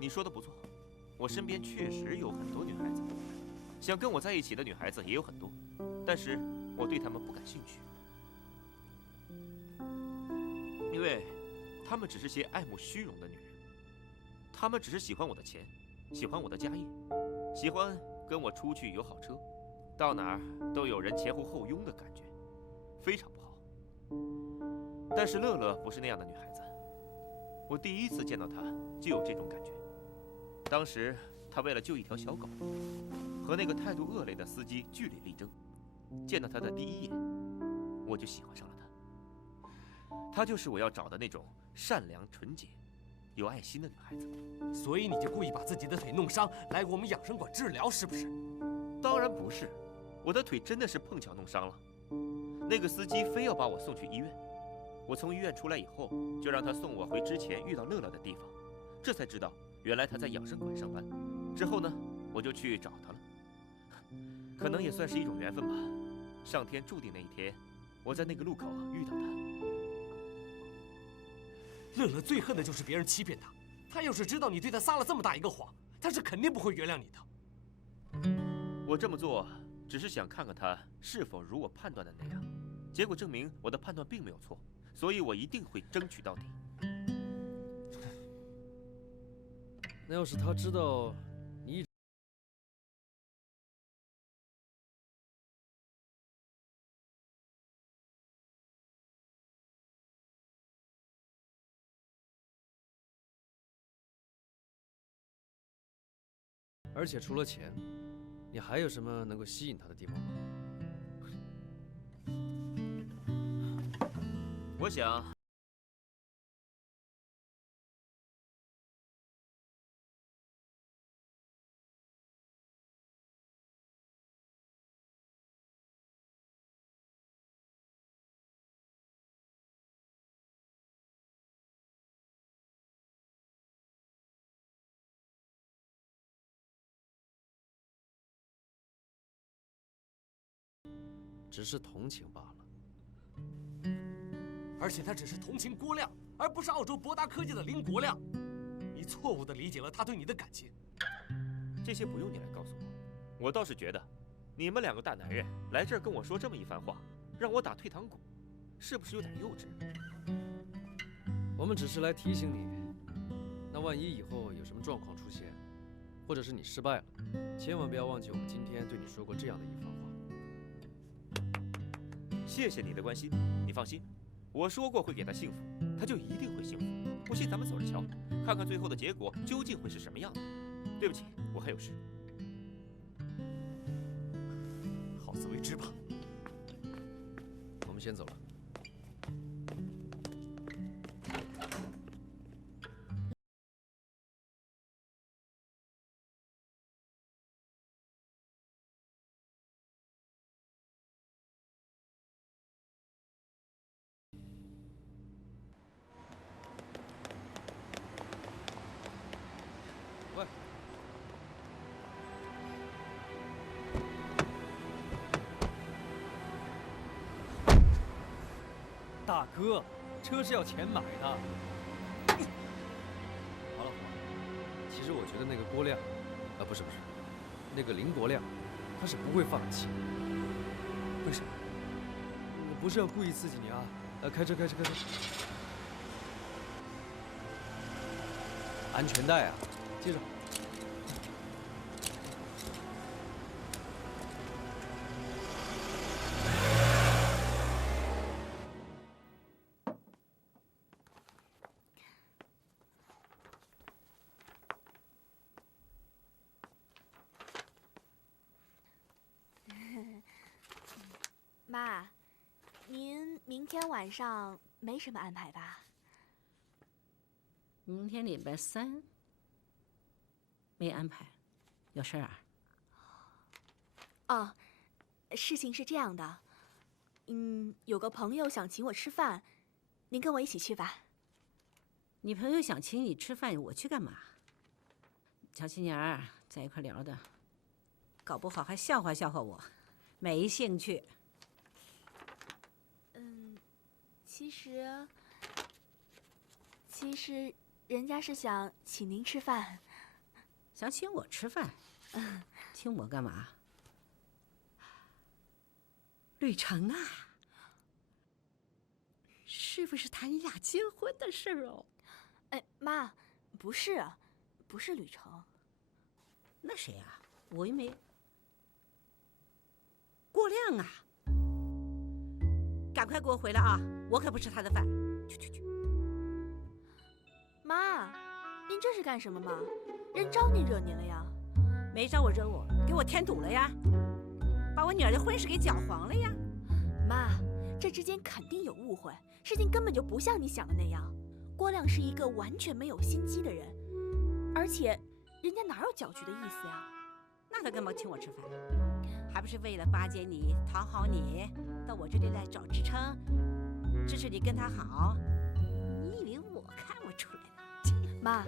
你说的不错，我身边确实有很多女孩子，想跟我在一起的女孩子也有很多，但是我对她们不感兴趣，因为她们只是些爱慕虚荣的女人，她们只是喜欢我的钱，喜欢我的家业，喜欢跟我出去有好车，到哪儿都有人前呼后拥的感觉，非常不好。但是乐乐不是那样的女孩子，我第一次见到她就有这种感觉。当时她为了救一条小狗，和那个态度恶劣的司机据理力争。见到她的第一眼，我就喜欢上了她。她就是我要找的那种善良、纯洁、有爱心的女孩子。所以你就故意把自己的腿弄伤，来我们养生馆治疗，是不是？当然不是，我的腿真的是碰巧弄伤了。那个司机非要把我送去医院，我从医院出来以后，就让他送我回之前遇到乐乐的地方，这才知道原来他在养生馆上班。之后呢，我就去找他了，可能也算是一种缘分吧。上天注定那一天，我在那个路口遇到他。乐乐最恨的就是别人欺骗他，他要是知道你对他撒了这么大一个谎，他是肯定不会原谅你的。我这么做只是想看看他是否如我判断的那样，结果证明我的判断并没有错，所以我一定会争取到底。那要是他知道你一直……而且除了钱，你还有什么能够吸引他的地方吗？我想，只是同情罢了。而且他只是同情郭亮，而不是澳洲博达科技的林国亮。你错误地理解了他对你的感情。这些不用你来告诉我，我倒是觉得，你们两个大男人来这儿跟我说这么一番话，让我打退堂鼓，是不是有点幼稚？我们只是来提醒你，那万一以后有什么状况出现，或者是你失败了，千万不要忘记我们今天对你说过这样的一番话。谢谢你的关心，你放心，我说过会给他幸福，他就一定会幸福。不信咱们走着瞧，看看最后的结果究竟会是什么样的。对不起，我还有事。好自为之吧。我们先走了。喂，大哥，车是要钱买的。好了，其实我觉得那个郭亮，不是，那个林国亮，他是不会放弃。为什么？我不是要故意刺激你啊！开车！安全带啊，接着。妈，您明天晚上没什么安排吧？明天礼拜三，没安排，有事儿啊？哦，事情是这样的，有个朋友想请我吃饭，您跟我一起去吧。你朋友想请你吃饭，我去干嘛？小青年儿在一块聊的，搞不好还笑话我，没兴趣。其实，人家是想请您吃饭。想请我吃饭？请我干嘛？吕程啊，是不是谈你俩结婚的事儿哦？哎，妈，不是，不是吕程。那谁啊？我又没。郭亮啊！赶快给我回来啊！我可不吃他的饭。去！妈，您这是干什么嘛？人招您惹您了呀？没招我惹我，给我添堵了呀！把我女儿的婚事给搅黄了呀！妈，这之间肯定有误会，事情根本就不像你想的那样。郭亮是一个完全没有心机的人，而且人家哪有搅局的意思呀？那他干嘛请我吃饭？还不是为了巴结你、讨好你，到我这里来找支撑，支持你跟他好。你以为我看不出来呢？妈，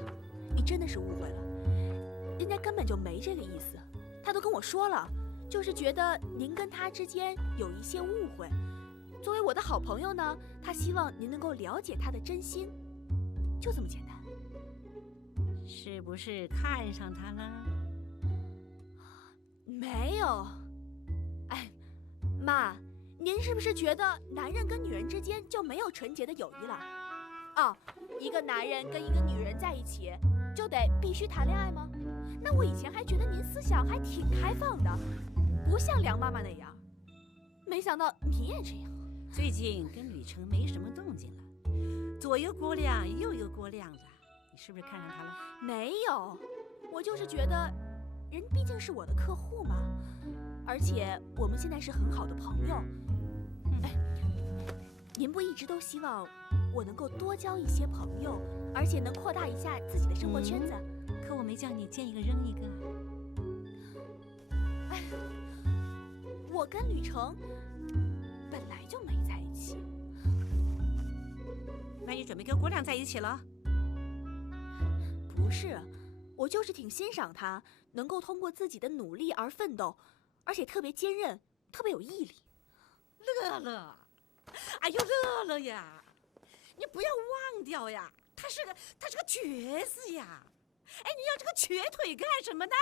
你真的是误会了，人家根本就没这个意思。他都跟我说了，就是觉得您跟他之间有一些误会。作为我的好朋友呢，他希望您能够了解他的真心，就这么简单。是不是看上他了？没有。哎，妈，您是不是觉得男人跟女人之间就没有纯洁的友谊了？哦，一个男人跟一个女人在一起，就得必须谈恋爱吗？那我以前还觉得您思想还挺开放的，不像梁妈妈那样。没想到你也这样。最近跟吕程没什么动静了，左有郭亮，右有郭亮的，你是不是看上他了？没有，我就是觉得，人毕竟是我的客户嘛，而且我们现在是很好的朋友。哎，您不一直都希望我能够多交一些朋友，而且能扩大一下自己的生活圈子？可我没叫你见一个扔一个。哎，我跟吕程本来就没在一起。那你准备跟郭亮在一起了？不是，我就是挺欣赏他，能够通过自己的努力而奋斗，而且特别坚韧，特别有毅力。乐乐，哎呦乐乐呀，你不要忘掉呀，他是个瘸子呀。哎，你要这个瘸腿干什么呢？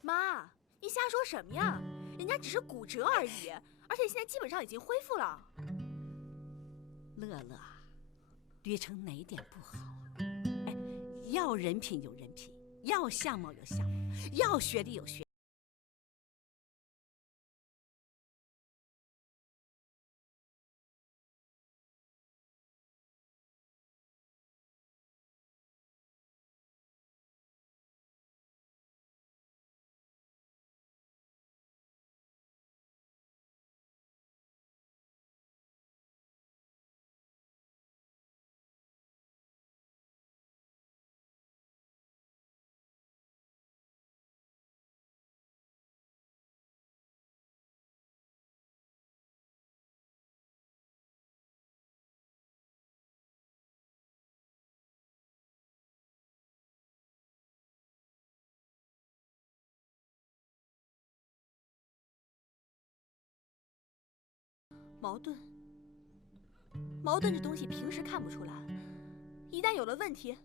妈，你瞎说什么呀？人家只是骨折而已，而且现在基本上已经恢复了。乐乐，吕程哪一点不好啊？哎，要人品有人品，要相貌有相貌，要学历有学历。矛盾这东西平时看不出来，一旦有了问题，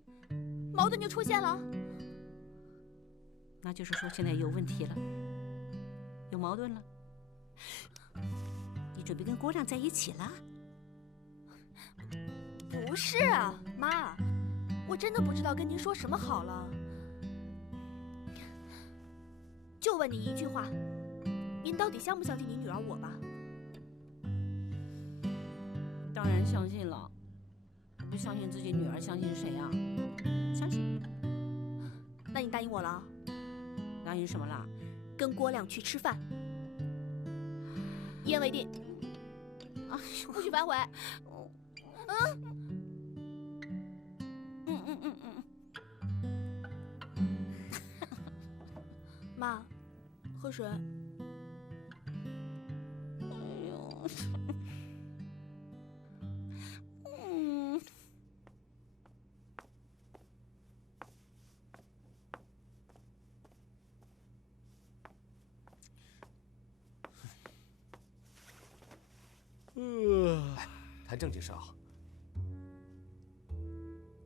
矛盾就出现了。那就是说现在有问题了，有矛盾了。你准备跟郭亮在一起了？不是啊，妈，我真的不知道跟您说什么好了。就问你一句话，您到底相不相信你女儿我吧？当然相信了，不相信自己女儿，相信谁啊？相信。那你答应我了？答应什么了？跟郭亮去吃饭，一言为定。啊，不许反悔。妈，喝水。哎呦。谈正经事啊。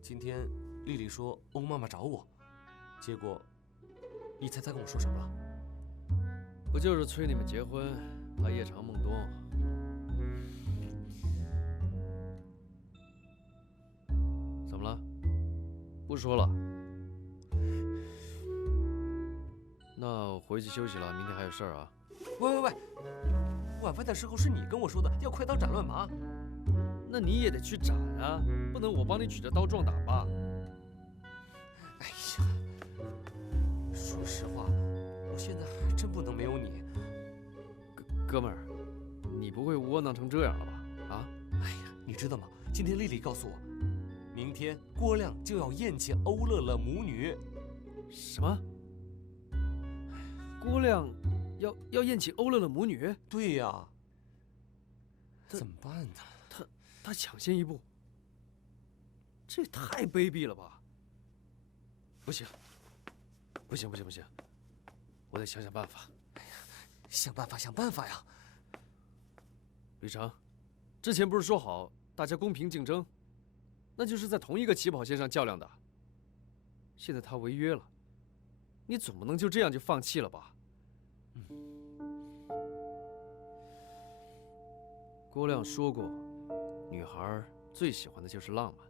今天丽丽说欧妈妈找我，结果你猜她跟我说什么了？不就是催你们结婚，怕夜长梦多吗？怎么了？不说了？那我回去休息了，明天还有事儿啊。喂，晚饭的时候是你跟我说的要快刀斩乱麻，那你也得去斩啊，不能我帮你举着刀壮胆吧？哎呀，说实话，我现在还真不能没有你。哥们儿，你不会窝囊成这样了吧？啊？哎呀，你知道吗？今天丽丽告诉我，明天郭亮就要宴请欧乐乐母女。什么？郭亮要宴请欧乐乐母女？对呀。怎么办呢？他抢先一步，这也太卑鄙了吧！不行，我得想想办法。哎呀，想办法呀！吕成，之前不是说好大家公平竞争，那就是在同一个起跑线上较量的。现在他违约了，你总不能就这样就放弃了吧？郭亮说过，女孩最喜欢的就是浪漫。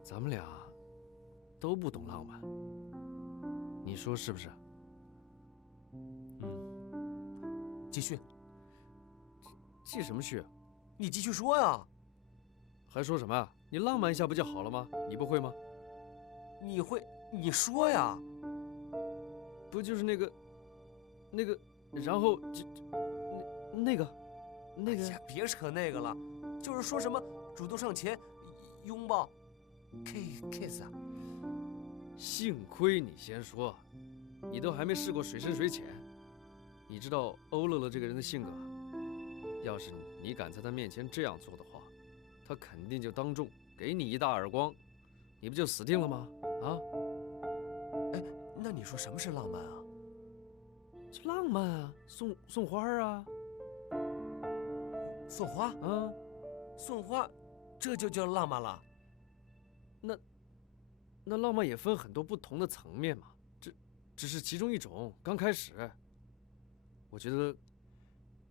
咱们俩都不懂浪漫，你说是不是？继续。继什么续？你继续说呀。还说什么呀？你浪漫一下不就好了吗？你不会吗？你会，你说呀。不就是那个，然后那个。哎呀，别扯那个了，就是说什么主动上前拥抱 ，kiss 啊。幸亏你先说，你都还没试过水深水浅。你知道欧乐乐这个人的性格，要是你敢在他面前这样做的话，他肯定就当众给你一大耳光，你不就死定了吗？啊？哎，那你说什么是浪漫啊？浪漫啊，送花啊。送花啊，送花，这就叫浪漫了。那浪漫也分很多不同的层面嘛，这只是其中一种。刚开始，我觉得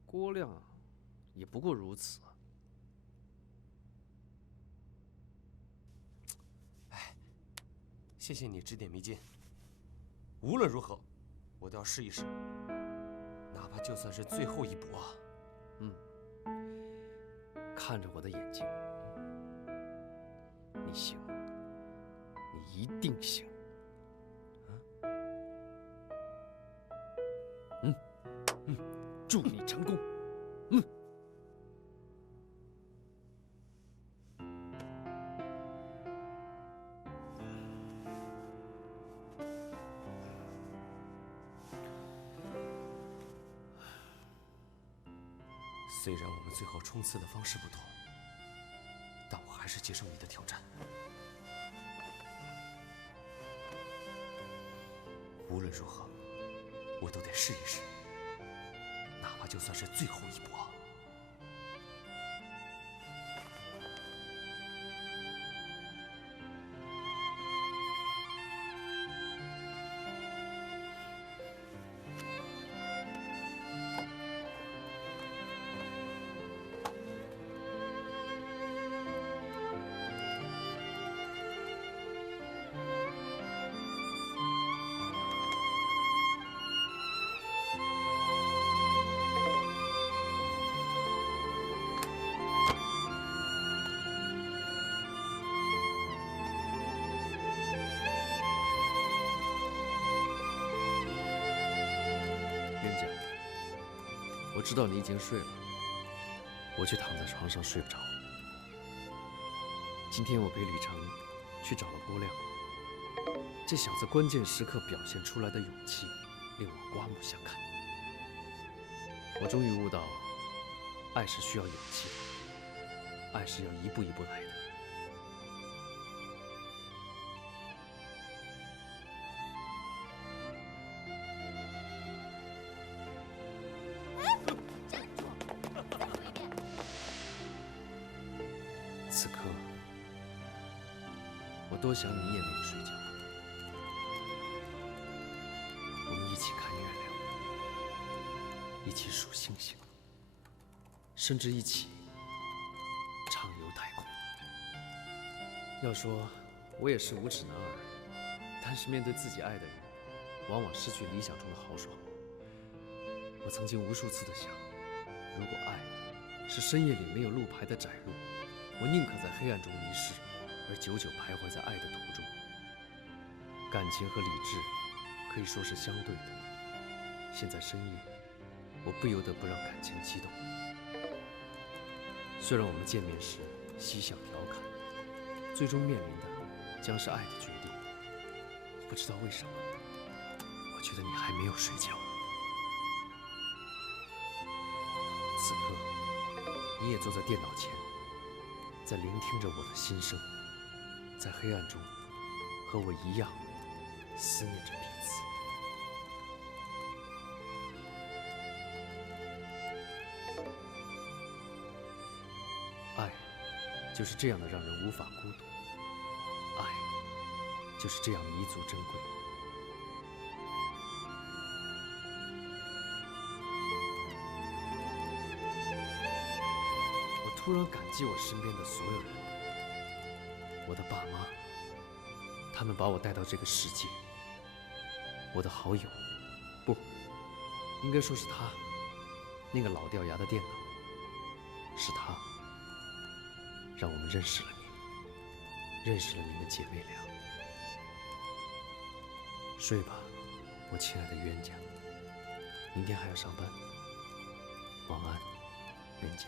郭亮也不过如此。哎，谢谢你指点迷津。无论如何，我都要试一试，哪怕就算是最后一搏啊。看着我的眼睛，你行，你一定行。祝你成功。虽然我们最后冲刺的方式不同，但我还是接受你的挑战。无论如何，我都得试一试，哪怕就算是最后一搏。我知道你已经睡了，我却躺在床上睡不着。今天我陪吕成去找了郭亮，这小子关键时刻表现出来的勇气，令我刮目相看。我终于悟到，爱是需要勇气的，爱是要一步一步来的。此刻，我多想你也没有睡觉。我们一起看月亮，一起数星星，甚至一起畅游太空。要说我也是无耻男儿，但是面对自己爱的人，往往失去理想中的豪爽。我曾经无数次的想，如果爱是深夜里没有路牌的窄路，我宁可在黑暗中迷失，而久久徘徊在爱的途中。感情和理智可以说是相对的，现在深夜，我不由得不让感情激动。虽然我们见面时嬉笑调侃，最终面临的将是爱的决定。我不知道为什么，我觉得你还没有睡觉。此刻，你也坐在电脑前，在聆听着我的心声，在黑暗中，和我一样思念着彼此。爱，就是这样的让人无法孤独；爱，就是这样弥足珍贵。突然感激我身边的所有人，我的爸妈，他们把我带到这个世界；我的好友，不，应该说是他，那个老掉牙的电脑，是他，让我们认识了你，认识了你们姐妹俩。睡吧，我亲爱的冤家，明天还要上班，晚安，冤家。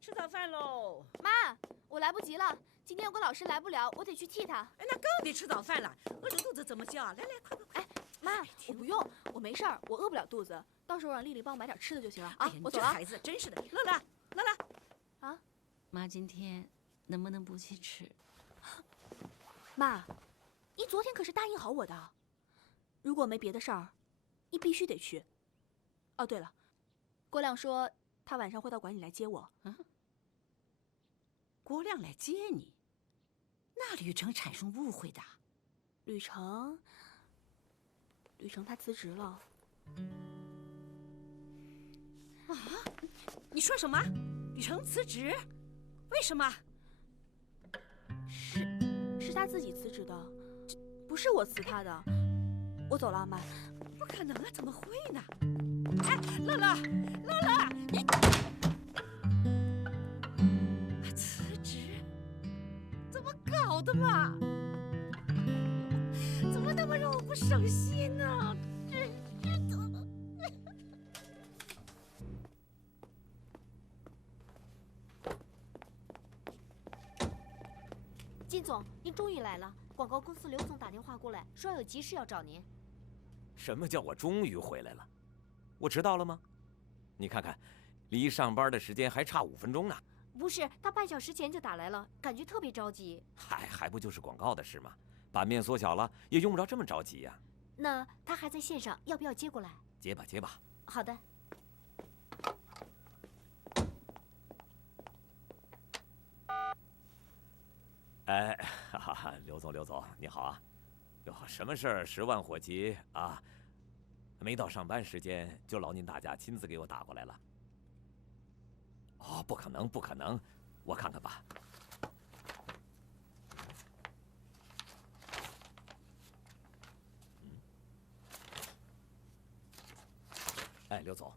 吃早饭喽！妈，我来不及了，今天有个老师来不了，我得去替他。哎，那更得吃早饭了，饿着肚子怎么叫？来来，快快快！哎，妈，我不用，我没事儿，我饿不了肚子，到时候让丽丽帮我买点吃的就行了啊！我走了。这孩子真是的，乐乐，乐乐，啊，妈今天能不能不去吃？妈，你昨天可是答应好我的，如果没别的事儿，你必须得去。哦，对了，郭亮说他晚上会到馆里来接我。嗯。郭亮来接你，那吕程产生误会的。吕程他辞职了。啊？你说什么？吕程辞职？为什么？是他自己辞职的，不是我辞他的。我走了，妈。不可能啊，怎么会呢？哎，乐乐，乐乐，你。搞的嘛，怎么那么让我不省心呢？真是的。金总，您终于来了。广告公司刘总打电话过来，说有急事要找您。什么叫我终于回来了？我迟到了吗？你看看，离上班的时间还差5分钟呢。不是，他半小时前就打来了，感觉特别着急。嗨，还不就是广告的事吗？版面缩小了，也用不着这么着急呀。那他还在线上，要不要接过来？接吧，接吧。好的。哎，哈哈，刘总，你好啊！哟，什么事儿10万火急啊？没到上班时间就劳您大驾亲自给我打过来了。哦，不可能，不可能，我看看吧。哎，刘总，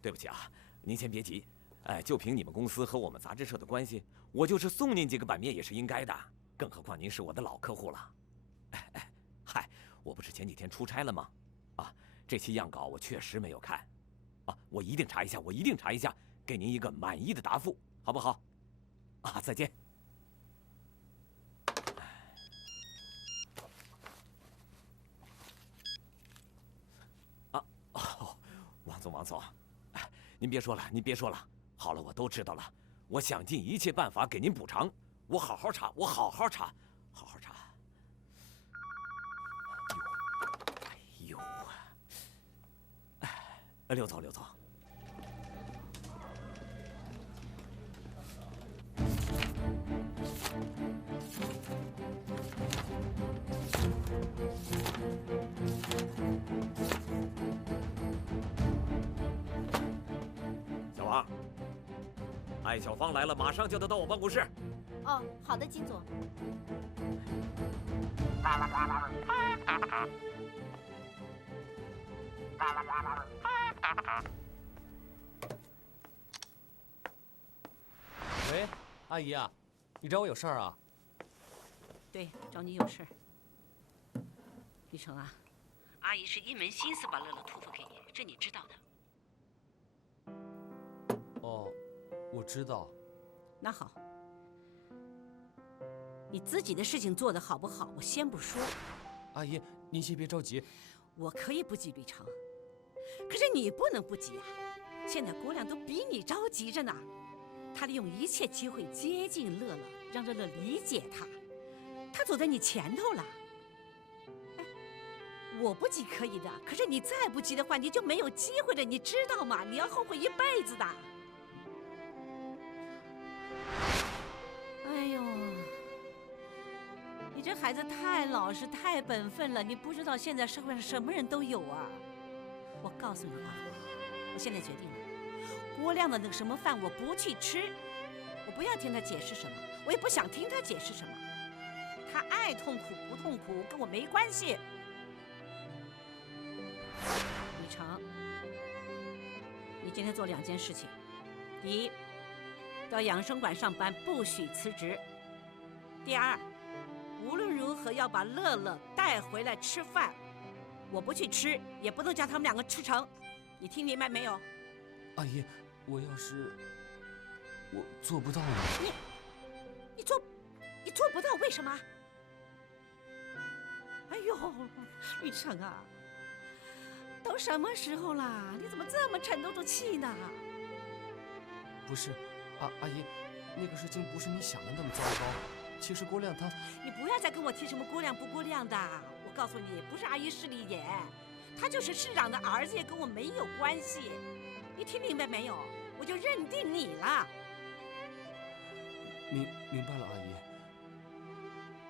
对不起啊，您先别急。哎，就凭你们公司和我们杂志社的关系，我就是送您几个版面也是应该的。更何况您是我的老客户了。嗨，我不是前几天出差了吗？啊，这期样稿我确实没有看。啊，我一定查一下，给您一个满意的答复，好不好？啊，再见。啊，哦，王总，哎，您别说了，好了，我都知道了，我想尽一切办法给您补偿。我好好查，我好好查，好好查。哎呦，刘总，刘总。小王，艾小芳来了，马上叫她到我办公室。哦，好的，金总。喂，阿姨啊，你找我有事儿啊？对，找你有事儿。玉成啊，阿姨是一门心思把乐乐托付给你，这你知道的。哦，我知道。那好，你自己的事情做得好不好，我先不说。阿姨，您先别着急。我可以不急吕成，可是你不能不急啊！现在郭亮都比你着急着呢，他利用一切机会接近乐乐，让乐乐理解他，他走在你前头了。哎，我不急可以的，可是你再不急的话，你就没有机会了，你知道吗？你要后悔一辈子的。哎呦，你这孩子太老实、太本分了，你不知道现在社会上什么人都有啊！我告诉你啊，我现在决定了，郭亮的那个什么饭我不去吃，我不要听他解释什么，我也不想听他解释什么，他爱痛苦不痛苦跟我没关系。李成，你今天做2件事情，第一，到养生馆上班，不许辞职；第二，无论如何要把乐乐带回来吃饭，我不去吃，也不能叫他们2个吃成，你听明白没有？阿姨，我做不到呢。你做不到，为什么？哎呦，玉成啊，都什么时候了，你怎么这么沉得住气呢？不是，阿姨，那个事情不是你想的那么糟糕。其实郭亮他……你不要再跟我提什么郭亮不郭亮的，我告诉你，不是阿姨势利眼，他就是市长的儿子，也跟我没有关系。你听明白没有？我就认定你了。明白了，阿姨。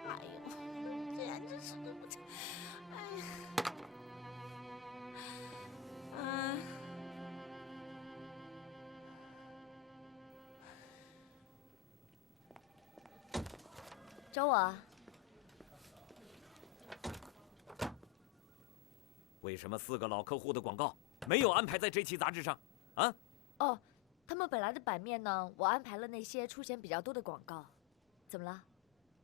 哎呦，简直是……哎呀，找我啊？为什么4个老客户的广告没有安排在这期杂志上？啊？哦，他们本来的版面呢，我安排了那些出钱比较多的广告。怎么了？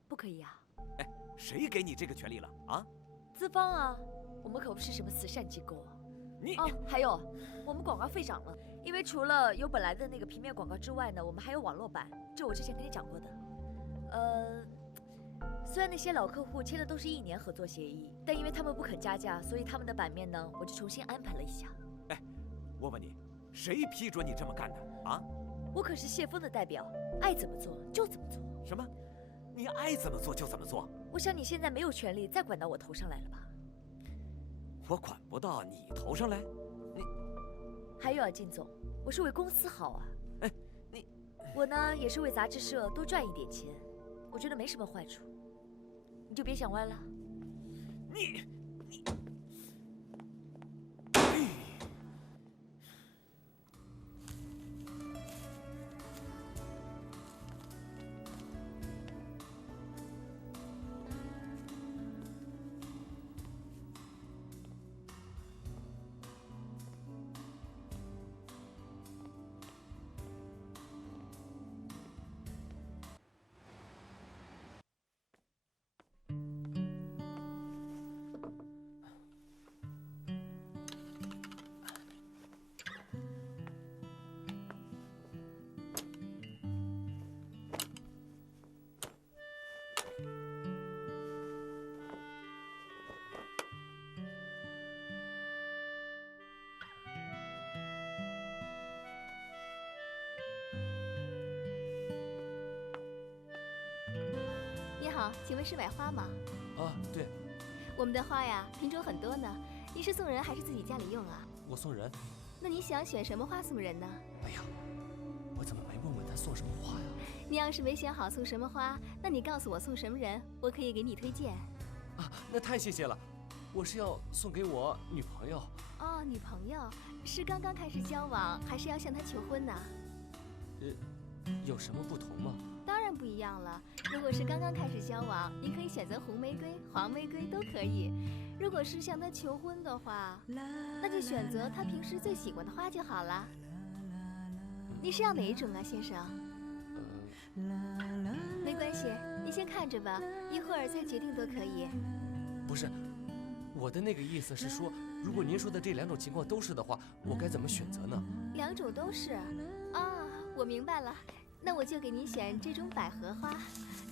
不可以啊？哎，谁给你这个权利了啊？资方啊，我们可不是什么慈善机构。你哦，还有，我们广告费涨了，因为除了有本来的那个平面广告之外呢，我们还有网络版，这我之前跟你讲过的。虽然那些老客户签的都是1年合作协议，但因为他们不肯加价，所以他们的版面呢，我就重新安排了一下。哎，我问你，谁批准你这么干的啊？我可是谢峰的代表，爱怎么做就怎么做。什么？你爱怎么做就怎么做？我想你现在没有权利再管到我头上来了吧？我管不到你头上来。你还有啊，靳总，我是为公司好啊。哎，我呢也是为杂志社多赚一点钱，我觉得没什么坏处。你就别想歪了。你。好，请问是买花吗？啊，对，我们的花呀，品种很多呢。你是送人还是自己家里用啊？我送人。那你想选什么花送人呢？哎呀，我怎么没问问他送什么花呀？你要是没想好送什么花，那你告诉我送什么人，我可以给你推荐。啊，那太谢谢了。我是要送给我女朋友。哦，女朋友是刚刚开始交往，还是要向她求婚呢？有什么不同吗？当然不一样了。如果是刚刚开始交往，你可以选择红玫瑰、黄玫瑰都可以。如果是向她求婚的话，那就选择她平时最喜欢的花就好了。你是要哪一种啊，先生？没关系，你先看着吧，一会儿再决定都可以。不是，我的那个意思是说，如果您说的这2种情况都是的话，我该怎么选择呢？2种都是啊，我明白了。那我就给您选这种百合花，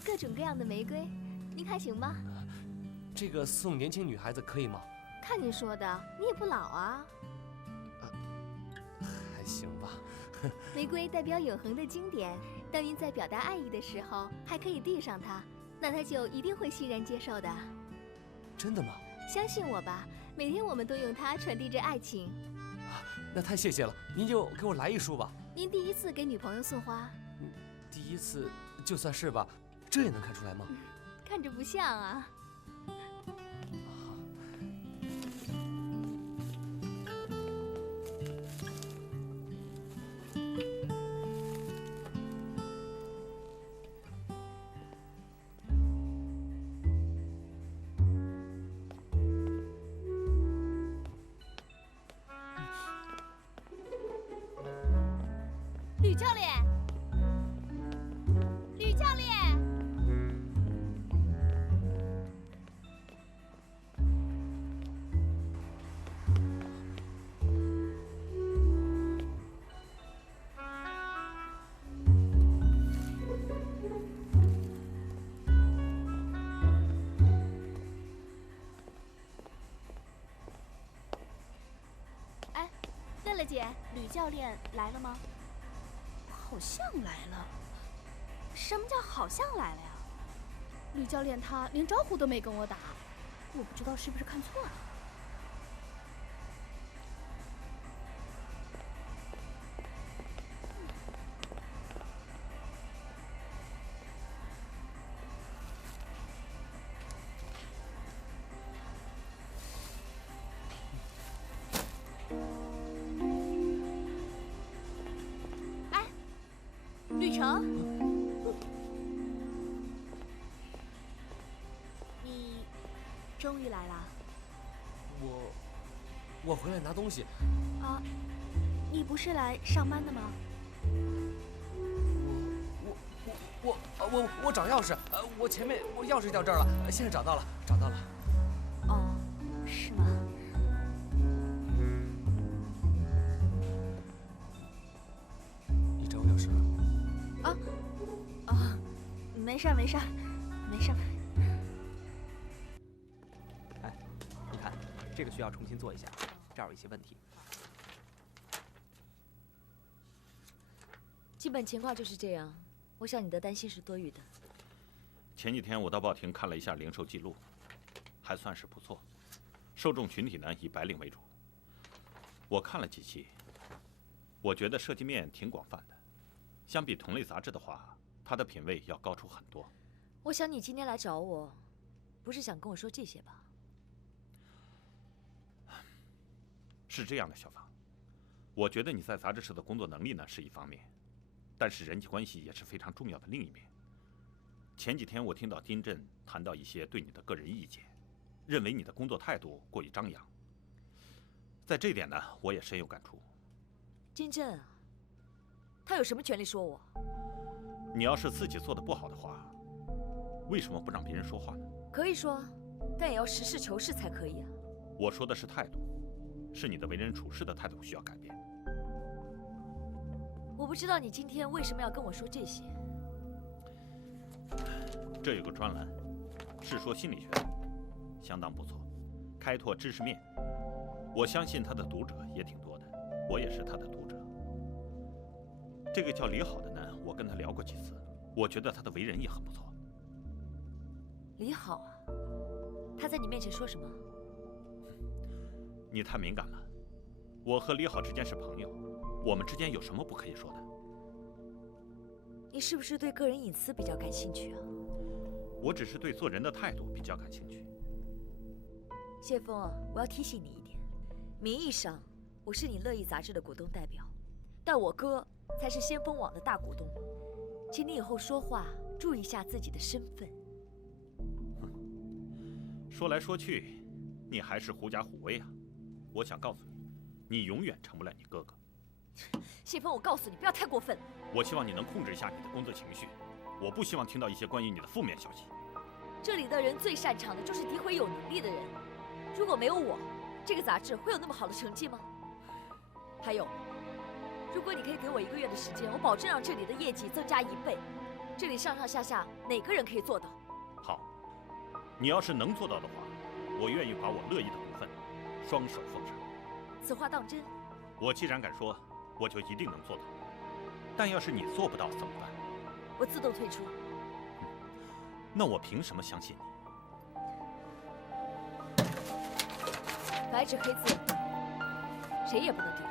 各种各样的玫瑰，您看行吗？这个送年轻女孩子可以吗？看您说的，你也不老啊。还行吧。玫瑰代表永恒的经典，当您在表达爱意的时候，还可以递上它，那他就一定会欣然接受的。真的吗？相信我吧，每天我们都用它传递着爱情。那太谢谢了，您就给我来1束吧。您第一次给女朋友送花？第一次就算是吧，这也能看出来吗？看着不像啊。吕教练，吕教练。哎，乐乐姐，吕教练来了吗？好像来了。什么叫好像来了呀？吕教练他连招呼都没跟我打，我不知道是不是看错了。吕成，你终于来了。我回来拿东西。啊，你不是来上班的吗？我找钥匙，我前面我钥匙掉这儿了，现在找到了。哦，是吗？你找我有事？没事儿。哎，你看，这个需要重新做一下，这儿有一些问题。基本情况就是这样，我想你的担心是多余的。前几天我到报亭看了一下零售记录，还算是不错。受众群体呢以白领为主。我看了几期，我觉得涉及面挺广泛的。相比同类杂志的话，它的品味要高出很多。我想你今天来找我，不是想跟我说这些吧？是这样的，小芳，我觉得你在杂志社的工作能力呢是一方面，但是人际关系也是非常重要的另一面。前几天我听到丁震谈到一些对你的个人意见，认为你的工作态度过于张扬。在这点呢，我也深有感触。金震啊，他有什么权利说我？你要是自己做的不好的话，为什么不让别人说话呢？可以说，但也要实事求是才可以啊。我说的是态度，是你的为人处事的态度需要改变。我不知道你今天为什么要跟我说这些。这有个专栏，是说心理学的，相当不错，开拓知识面。我相信他的读者也挺多的，我也是他的读者。这个叫李好的呢，我跟他聊过几次，我觉得他的为人也很不错。李好啊，他在你面前说什么？你太敏感了。我和李好之间是朋友，我们之间有什么不可以说的？你是不是对个人隐私比较感兴趣啊？我只是对做人的态度比较感兴趣。谢峰啊，我要提醒你一点，名义上我是你乐意杂志的股东代表，但我哥才是先锋网的大股东，请你以后说话注意一下自己的身份。说来说去，你还是狐假虎威啊！我想告诉你，你永远成不了你哥哥。谢峰，我告诉你，不要太过分了。我希望你能控制一下你的工作情绪，我不希望听到一些关于你的负面消息。这里的人最擅长的就是诋毁有能力的人，如果没有我，这个杂志会有那么好的成绩吗？还有，如果你可以给我1个月的时间，我保证让这里的业绩增加1倍。这里上上下下哪个人可以做到？好，你要是能做到的话，我愿意把我乐意的股份双手奉上。此话当真？我既然敢说，我就一定能做到。但要是你做不到怎么办？我自动退出。那我凭什么相信你？白纸黑字，谁也不能丢。